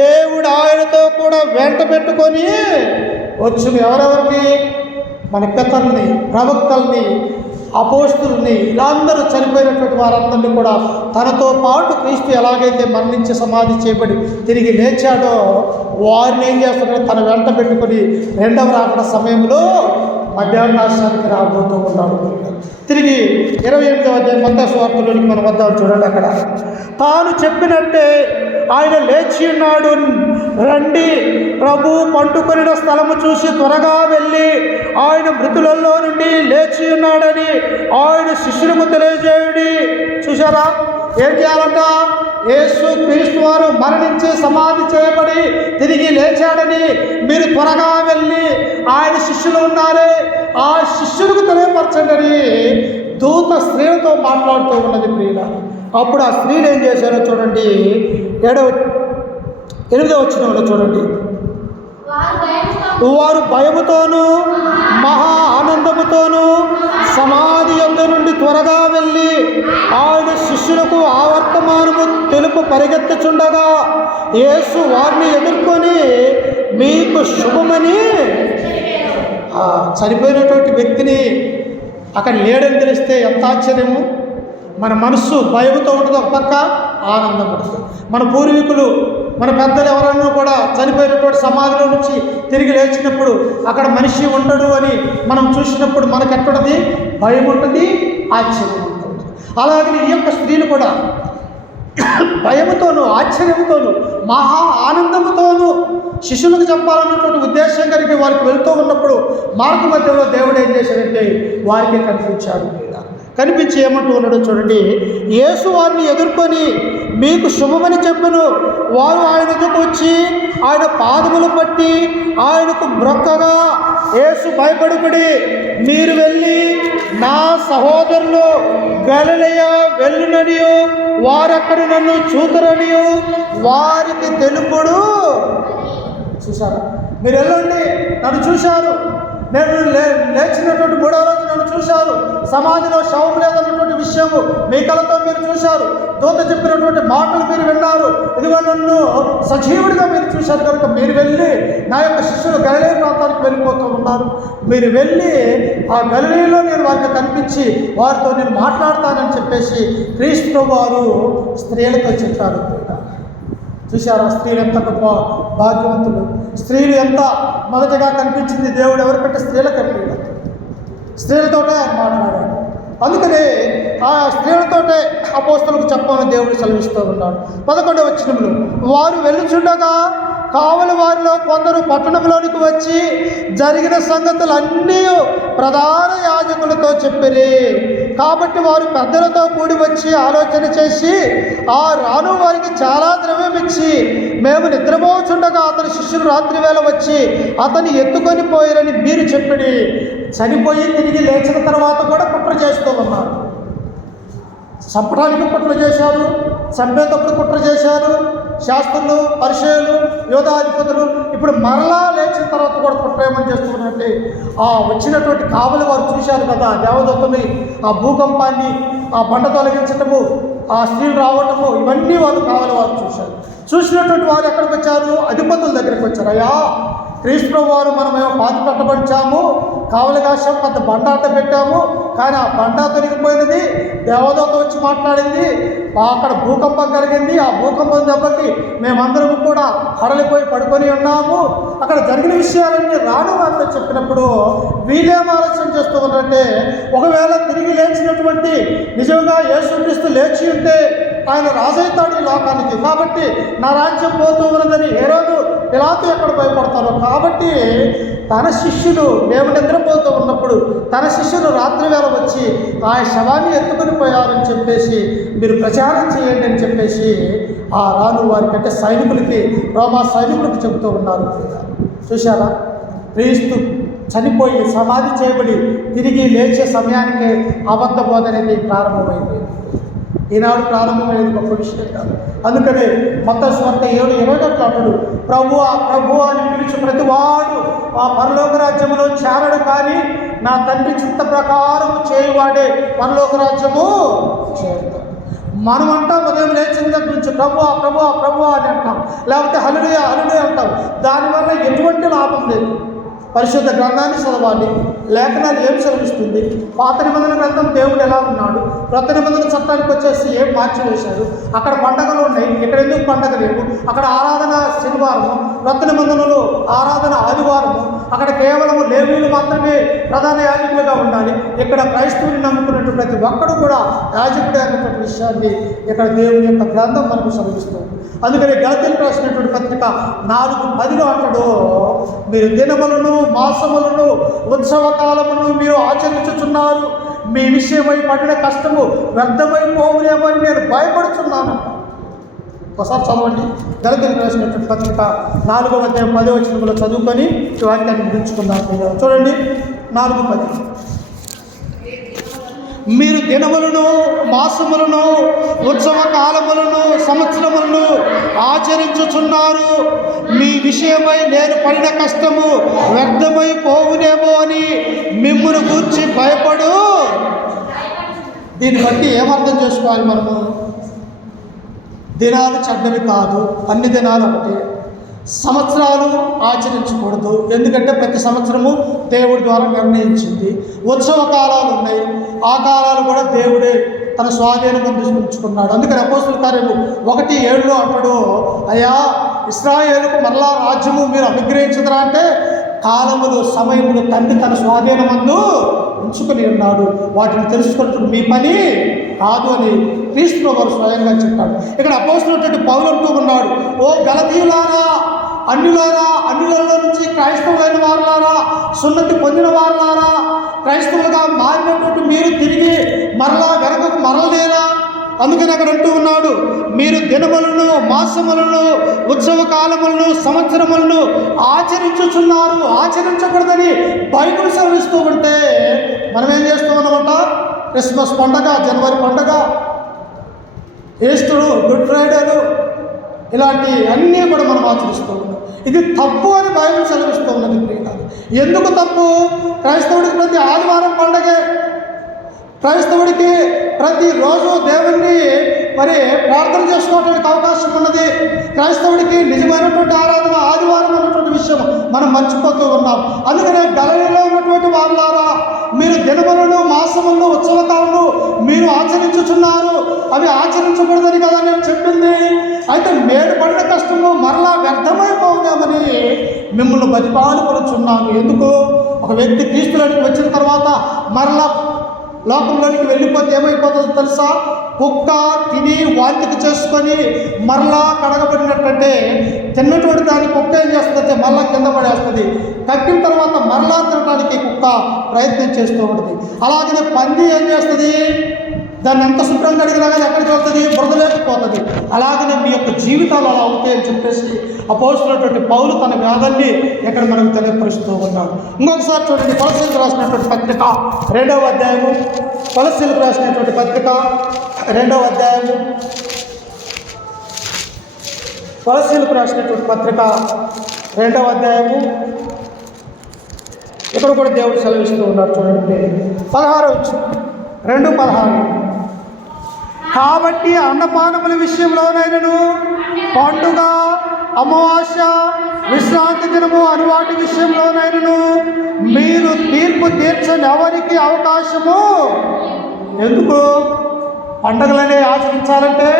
దేవుడు ఆయనతో కూడా వెంట పెట్టుకొని వచ్చును. ఎవరెవరిని? మన పితరుల్ని, ప్రవక్తల్ని, అపోస్తుల్ని, ఇలా అందరూ చనిపోయినటువంటి వారందరినీ కూడా తనతో పాటు క్రీస్తు ఎలాగైతే మరణించి సమాధి చేయబడి తిరిగి లేచాడో వారిని ఏం చేస్తున్నాడో తన వెంట పెట్టుకొని 2వ రాకడ సమయంలో మధ్యాహ్నాశానికి రాబోతూ ఉన్నాడు. తిరిగి 28వ అధ్యాయం మత్తయి సువార్తలోనికి మనం వద్దాం. చూడండి, అక్కడ తాను చెప్పినట్టే ఆయన లేచి ఉన్నాడు. రండి, ప్రభు పండుకొనిన స్థలము చూసి త్వరగా వెళ్ళి ఆయన మృతులలో నుండి లేచి ఉన్నాడని ఆయన శిష్యులకు తెలియజేయుడి. చూసారా, ఏం చేయాలంట? యేసు క్రీస్తు వారు మరణించి సమాధి చేయబడి తిరిగి లేచాడని మీరు త్వరగా వెళ్ళి ఆయన శిష్యులు ఉన్నారే ఆ శిష్యులకు తెలియపరచండి అని దూత స్త్రీలతో మాట్లాడుతూ ఉన్నది ప్రియులారా. అప్పుడు ఆ స్త్రీలు ఏం చేశారో చూడండి, 8వ వచనంలో చూడండి. వారు భయముతోనూ మహా ఆనందముతోనూ సమాధి యొద్ద నుండి త్వరగా వెళ్ళి ఆయన శిష్యులకు ఆ వర్తమానము తెలుపు పరిగెత్తుచుండగా యేసు వారిని ఎదుర్కొని మీకు శుభమని. చనిపోయినటువంటి వ్యక్తిని అక్కడ లేడని తెలిస్తే ఎంత ఆశ్చర్యము. మన మనస్సు భయంతో ఉంటుంది, ఒక పక్క ఆనందం ఉంటుంది. మన పూర్వీకులు, మన పెద్దలు ఎవరన్నా కూడా చనిపోయినటువంటి సమాధిలో నుంచి తిరిగి లేచినప్పుడు అక్కడ మనిషి ఉంటాడు అని మనం చూసినప్పుడు మనకు ఎక్కడది భయం ఉంటుంది, ఆశ్చర్యం ఉంటుంది. అలాగే ఈ యొక్క స్త్రీలు కూడా భయముతోనూ ఆశ్చర్యంతోనూ మహా ఆనందముతోనూ శిష్యులకు చెప్పాలన్నటువంటి ఉద్దేశం కలిగి వారికి వెళ్తూ ఉన్నప్పుడు మార్గ మధ్యలో దేవుడు ఏం చేశాడంటే వారికి కనిపించాడు. కనిపించి ఏమంటూ ఉన్నాడో చూడండి. యేసు వారిని ఎదుర్కొని మీకు శుభమని చెప్పెను. వారు ఆయన ఎదుకు వచ్చి ఆయన పాదములు పట్టి ఆయనకు మ్రొక్కగా యేసు భయపడుకుడి, మీరు వెళ్ళి నా సహోదరులు గలిలయ వెళ్ళుననియు వారక్కడ నన్ను చూతురనియు వారికి తెలుపుడు. చూశారు, మీరు వెళ్ళండి, నన్ను చూశారు, నేను లేచినటువంటి 3వ రోజు నన్ను చూశారు, సమాధిలో శవం లేదన్నటువంటి విషయము మీ కళతో మీరు చూశారు, దూత చెప్పినటువంటి మాటలు మీరు విన్నారు, ఇదిగో నన్ను సజీవుడిగా మీరు చూశారు కనుక మీరు వెళ్ళి నా యొక్క శిష్యులు గలిలయ ప్రాంతానికి వెళ్ళిపోతూ ఉన్నారు, మీరు వెళ్ళి ఆ గలిలయలో నేను వారికి కనిపించి వారితో నేను మాట్లాడతానని చెప్పేసి క్రీస్తు వారు స్త్రీలతో చెప్పారు. చూశారా, స్త్రీలు ఎంత గొప్ప భాగ్యవంతులు. స్త్రీలు ఎంత మొదటగా కనిపించింది దేవుడు ఎవరికంటే స్త్రీలకు కనిపించాడు. స్త్రీలతోటే ఆయన మాట్లాడాడు. అందుకనే ఆ స్త్రీలతోటే అపోస్తలులకు చెప్పమని దేవుడు సెలవిస్తూ ఉన్నాడు. 11వ వచనంలో వారు వెళ్ళుచుండగా కావలి వారిలో కొందరు పట్టణంలోనికి వచ్చి జరిగిన సంగతులన్నీ ప్రధాన యాజకులతో చెప్పిరి. కాబట్టి వారు పెద్దలతో కూడి వచ్చి ఆలోచన చేసి ఆ రాను వారికి చాలా ద్రవ్యం ఇచ్చి మేము నిద్రపోచుండగా అతని శిష్యులు రాత్రి వేళ వచ్చి అతన్ని ఎత్తుకొని పోయారని మీరు చెప్పిడి. చనిపోయి తిరిగి లేచిన తర్వాత కూడా కుట్ర చేస్తూ ఉన్నారు. చంపడానికి కుట్ర చేశారు, చంపేటప్పుడు కుట్ర చేశారు. శాస్త్రులు, పరిచయులు, యోధాధిపతులు ఇప్పుడు మరలా లేచిన తర్వాత కూడా కుట్ర ఏమని చేస్తున్నారంటే ఆ వచ్చినటువంటి కావలి వారు చూశారు కదా దేవదత్తుని, ఆ భూకంపాన్ని, ఆ బండ తొలగించటము, ఆ స్త్రీలు రావటము, ఇవన్నీ వాళ్ళు కావలి వారు చూశారు. చూసినటువంటి వారు ఎక్కడికి వచ్చారు? అధిపతుల దగ్గరికి వచ్చారు. అయ్యా, క్రీస్తు వారు మనమేమో పాతి పెట్టబడిచాము, కావలిగాశం పెద్ద బండ అడ్డ పెట్టాము, కానీ ఆ బండ తొలగిపోయినది, దేవదూత వచ్చి మాట్లాడింది, అక్కడ భూకంపం కలిగింది, ఆ భూకంపం దెబ్బకి మేమందరం కూడా హడలిపోయి పడుకొని ఉన్నాము. అక్కడ జరిగిన విషయాలన్నీ రాను వారితో చెప్పినప్పుడు వీళ్ళేం ఆలోచన చేస్తూ ఉన్నారంటే ఒకవేళ తిరిగి లేచినటువంటి నిజంగా యేసుక్రీస్తు లేచి ఉంటే ఆయన రాజైతాడు ఈ లోకానికి, కాబట్టి నా రాజ్యం పోతూ ఉన్నదని హేరోదు పిలాతు ఎక్కడ భయపడతారో. కాబట్టి తన శిష్యులు మేము నిద్రపోతూ ఉన్నప్పుడు తన శిష్యులు రాత్రి వేళ వచ్చి ఆ శవాన్ని ఎత్తుకొని పోయారని చెప్పేసి మీరు ప్రచారం చేయండి అని చెప్పేసి ఆ రాను వారికి, అంటే సైనికులకి, రోమా సైనికులకు చెబుతూ ఉన్నారు. చూశారా, క్రీస్తు చనిపోయి సమాధి చేయబడి తిరిగి లేచే సమయానికి అబద్ధ బోధ అనేది ప్రారంభమైంది. ఈనాడు ప్రారంభమైనది గొప్ప విషయం కాదు. అందుకనే మత్తయి సువార్త 7:20 అంటాడు, ప్రభువా ప్రభువా అని పిలిచి ప్రతివాడు ఆ పరలోక రాజ్యములో చేరడు, కానీ నా తండ్రి చిత్త ప్రకారం చేయువాడే పరలోక రాజ్యము చేరుతాడు. మనం అంటాం ఉదయం లేచిన దగ్గర నుంచి ప్రభువా ప్రభువా ప్రభువా అని అంటాం, లేకపోతే హల్లెలూయా హల్లెలూయా అంటాం. దానివల్ల ఎటువంటి లాభం లేదు. పరిశుద్ధ గ్రంథాన్ని చదవాలి. లేఖనాలు ఏం చదివిస్తుంది? పాత నిబంధన గ్రంథం దేవుడు ఎలా ఉన్నాడు, క్రొత్త నిబంధన చట్టానికి వచ్చేసి ఏం మార్చివేశాడు, అక్కడ పండగలు ఉన్నాయి, ఇక్కడ ఎందుకు పండగ లేవు, అక్కడ ఆరాధన శనివారము, క్రొత్త నిబంధనలు ఆరాధన ఆదివారము, అక్కడ కేవలం లేవీయులు మాత్రమే ప్రధాన యాజకులుగా ఉండాలి, ఇక్కడ క్రైస్తవుని నమ్ముకున్నట్టు ప్రతి ఒక్కడు కూడా యాజకుడే అనేటువంటి విషయాన్ని ఇక్కడ దేవుని యొక్క గ్రంథం మనకు చదివిస్తుంది. అందుకని గలతీయులకు రాసినటువంటి పత్రిక 4:10 అంటాడు, మీరు దినములను మాసములను ఉత్సవ కాలములను మీరు ఆచరించుచున్నారు, మీ విషయమై పడిన కష్టము వ్యర్థమైపోవునేమో అని నేను భయపడుచున్నాను. ఒకసారి చదవండి, గలతీయులకు రాసినటువంటి పత్రిక 4:10 చదువుకొని ఈ వాక్యాన్ని ముగించుకుందాం. చూడండి 4:10, మీరు దినములను మాసములను ఉత్సవ కాలములను సంవత్సరములను ఆచరించుచున్నారు, మీ విషయమై నేను పడిన కష్టము వ్యర్థమై పోవునేమో అని మిమ్మును గూర్చి భయపడు. దీన్ని బట్టి ఏమర్థం చేసుకోవాలి మనము? దినాలు చెడ్డవి కాదు, అన్ని దినాలు ఒకటి. సంవత్సరాలు ఆచరించకూడదు, ఎందుకంటే ప్రతి సంవత్సరము దేవుడి ద్వారా నిర్ణయించింది. ఉత్సవ కాలాలు ఉన్నాయి, ఆ కాలాలు కూడా దేవుడే తన స్వాధీనం ఉంచుకున్నాడు. అందుకని అపోస్తుల కార్యము 1:7 అంటాడు, అయ్యా ఇశ్రాయేలుకు మరలా రాజ్యము మీరు అనుగ్రహించదురా అంటే కాలములు సమయములు తండ్రి తన స్వాధీనమందు ఉంచుకుని ఉన్నాడు, వాటిని తెలుసుకున్నట్టు మీ పని కాదు అని క్రీస్తు వారు స్వయంగా చెప్పాడు. ఇక్కడ అపోస్తులైనటువంటి పౌలు అంటూ ఉన్నాడు, ఓ గలతీయులారా, అన్యులారా, అన్యులలో నుంచి క్రైస్తవులైన వారులారా, సున్నతి పొందిన వారులారా, క్రైస్తవులుగా మారినటువంటి మీరు తిరిగి మరలా వెనకకు మరలలేరా? అందుకని అక్కడ అంటూ ఉన్నాడు, మీరు దినములను మాసములను ఉత్సవ కాలములను సంవత్సరములను ఆచరించుచున్నారు. ఆచరించకూడదని బైబిల్ సెలవిస్తూ ఉంటే మనం ఏం చేస్తూ ఉన్నామంట? క్రిస్మస్ పండగ, జనవరి పండగ, ఈస్టరు, గుడ్ ఫ్రైడేలు, ఇలాంటి అన్నీ కూడా మనం ఆచరిస్తూ ఉన్నాం. ఇది తప్పు అని బైబిల్ సెలవిస్తూ ఉన్నది. ఎందుకు తప్పు? క్రైస్తవుడికి ప్రతి ఆదివారం పండగే, క్రైస్తవుడికి ప్రతిరోజు దేవుణ్ణి మరి ప్రార్థన చేసుకోవడానికి అవకాశం ఉన్నది. క్రైస్తవుడికి నిజమైనటువంటి ఆరాధన ఆదివారం అన్నటువంటి విషయం మనం మర్చిపోతూ ఉన్నాం. అందుకనే గలిలయలో ఉన్నటువంటి వాళ్ళారా, మీరు దినములను మాసములను ఉత్సవ కాలను మీరు ఆచరించుచున్నారు, అవి ఆచరించకూడదని కదా నేను చెప్పింది. అయితే మేలు పడిన కష్టము మరలా వ్యర్థమైపోదామని మిమ్మల్ని బతిపాలుకొనుచున్నాను. ఎందుకు? ఒక వ్యక్తి క్రీస్తులోనికి వచ్చిన తర్వాత మరలా లోకంలోనికి వెళ్ళిపోతే ఏమైపోతుందో తెలుసా? కుక్క తిని వాంతికి చేసుకొని మరలా కడగబడినట్టంటే తిన్నటువంటి దాన్ని కుక్క ఏం చేస్తుందంటే మరలా కింద పడేస్తుంది. కట్టిన తర్వాత మరలా తినడానికి కుక్క ప్రయత్నం చేస్తూ ఉంటుంది. అలాగనే పంది ఏం చేస్తుంది? దాన్ని ఎంత శుభ్రంగా అడిగినా కానీ ఎక్కడికి వెళ్తుంది? బురదలేకపోతుంది. అలాగనే మీ యొక్క జీవితాలు అలా అవుతాయని చెప్పేసి అపోస్తులైనటువంటి పౌలు తన వ్యాధుల్ని ఇక్కడ మనకు తెలియపరుస్తూ ఉన్నాడు. ఇంకొకసారి చూడండి, కొలస్సీలకు రాసినటువంటి పత్రిక 2వ అధ్యాయము, కొలస్సీలకు రాసినటువంటి పత్రిక 2వ అధ్యాయము, కొలస్సీలకు రాసినటువంటి పత్రిక 2వ అధ్యాయము, ఇక్కడ కూడా దేవుడు సెలవిస్తూ ఉన్నాడు. చూడండి 2:16 కాబట్టి అన్నపానముల విషయంలోనైనను పండుగ, అమావాస్య, విశ్రాంతి దినము అను వాటి విషయంలోనైనను మీరు తీర్పు తీర్చని ఎవరికి అవకాశము. ఎందుకు? పండుగలనే ఆచరించాలంటే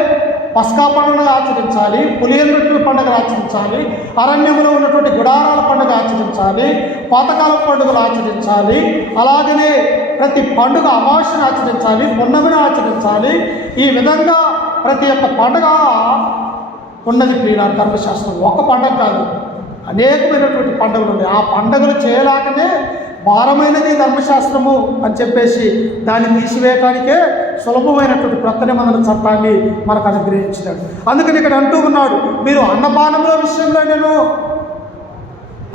పస్కా పండుగ ఆచరించాలి, పులియల రొట్టెల పండుగ ఆచరించాలి, అరణ్యంలో ఉన్నటువంటి గుడారాల పండుగ ఆచరించాలి, పాతకాల పండుగలు ఆచరించాలి, అలాగనే ప్రతి పండుగ అమావాస్యను ఆచరించాలి, పున్నమిని ఆచరించాలి. ఈ విధంగా ప్రతి ఒక్క పండుగ ఉన్నది. ప్రియుల ధర్మశాస్త్రం ఒక పండుగ కాదు, అనేకమైనటువంటి పండుగలు ఉన్నాయి. ఆ పండుగలు చేయలాగానే భారమైనది ధర్మశాస్త్రము అని చెప్పేసి దాన్ని తీసివేయటానికే సులభమైనటువంటి క్రొత్త నిబంధన చట్టాన్ని మనకు అనుగ్రహించినాడు. అందుకని ఇక్కడ అంటూ ఉన్నాడు, మీరు అన్నపానముల విషయంలో నేను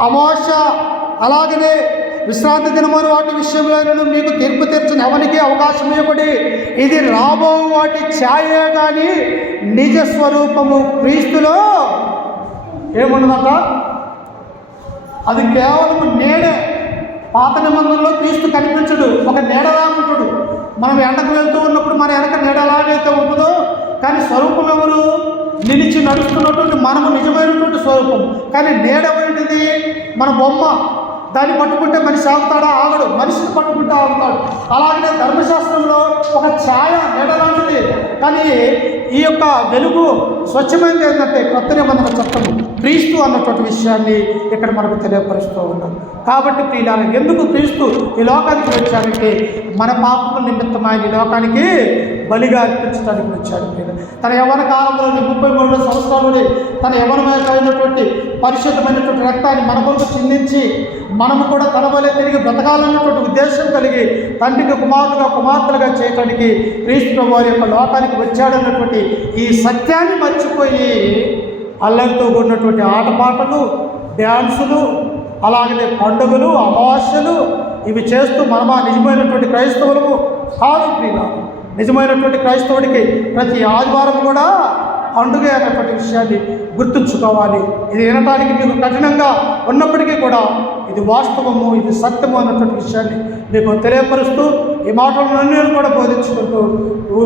అమావాస్య అలాగనే విశ్రాంతి దినమైన వాటి విషయంలో నేను మీకు తీర్పు తీర్చిన ఎవరికి అవకాశం ఇవ్వబడి ఇది రాబో వాటి ఛాయే కానీ నిజ స్వరూపము క్రీస్తులో ఏమున్నదట, అది కేవలం నీడే. పాత నిబంధనలో క్రీస్తు కనిపించడు, ఒక నీడలా ఉంటాడు. మనం ఎండకు వెళ్తూ ఉన్నప్పుడు మన వెనక నీడలాగైతే ఉంటుందో, కానీ స్వరూపం ఎవరు? నిలిచి నడుస్తున్నటువంటి మనము నిజమైనటువంటి స్వరూపం. కానీ నీడమైనది మన బొమ్మ, దాన్ని పట్టుకుంటే మనిషి ఆగుతాడా? ఆగడు. మనిషిని పట్టుకుంటే ఆగుతాడు. అలాగనే ధర్మశాస్త్రంలో ఒక ఛాయ నీడలాంటిది, కానీ ఈ యొక్క వెలుగు స్వచ్ఛమైనది ఏంటంటే క్రొత్త నిబంధన చట్టము క్రీస్తు అన్నటువంటి విషయాన్ని ఇక్కడ మనకు తెలియపరుస్తూ ఉన్నాం. కాబట్టి ప్రియులారా, ఎందుకు క్రీస్తు ఈ లోకానికి వచ్చాడంటే మన పాపముల నిమిత్తమైన ఈ లోకానికి బలిగా అర్పించడానికి వచ్చాడు. తన యవ్వన కాలంలో 33 సంవత్సరాలు తన యవ్వనమైనటువంటి పరిశుద్ధమైనటువంటి రక్తాన్ని మన కొరకు చిందించి మనము కూడా తన వలె తిరిగి బ్రతకాలన్నటువంటి ఉద్దేశం కలిగి తండ్రికి కుమారులుగా కుమార్తెలుగా చేయడానికి క్రీస్తు వారి యొక్క లోకానికి వచ్చాడన్నటువంటి ఈ సత్యాన్ని మర్చిపోయి అల్లరితో కూడినటువంటి ఆటపాటలు, డ్యాన్సులు, అలాగనే పండుగలు, అమావాస్యలు ఇవి చేస్తూ మనమా నిజమైనటువంటి క్రైస్తవులము కాదు ప్రియుల. నిజమైనటువంటి క్రైస్తవుడికి ప్రతి ఆదివారం కూడా పండుగ అనేటువంటి విషయాన్ని గుర్తుంచుకోవాలి. ఇది వినటానికి మీకు కఠినంగా ఉన్నప్పటికీ కూడా ఇది వాస్తవము, ఇది సత్యము అన్నటువంటి విషయాన్ని మీకు తెలియపరుస్తూ ఈ మాటలను కూడా బోధించుకుంటూ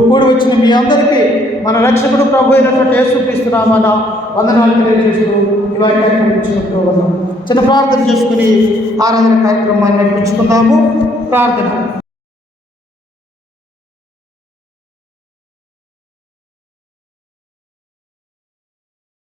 కూడి వచ్చిన మీ అందరికీ మన రక్షకుడు ప్రభు అయినటువంటి యేసుక్రీస్తు నామమున వందనాలు తెలియజేస్తూ ఈ వాక్యాన్ని ముగించుకుంటూ ఉన్నాం. చిన్న ప్రార్థన చేసుకుని ఆరాధన కార్యక్రమాన్ని నడిపించుకుందాము. ప్రార్థన.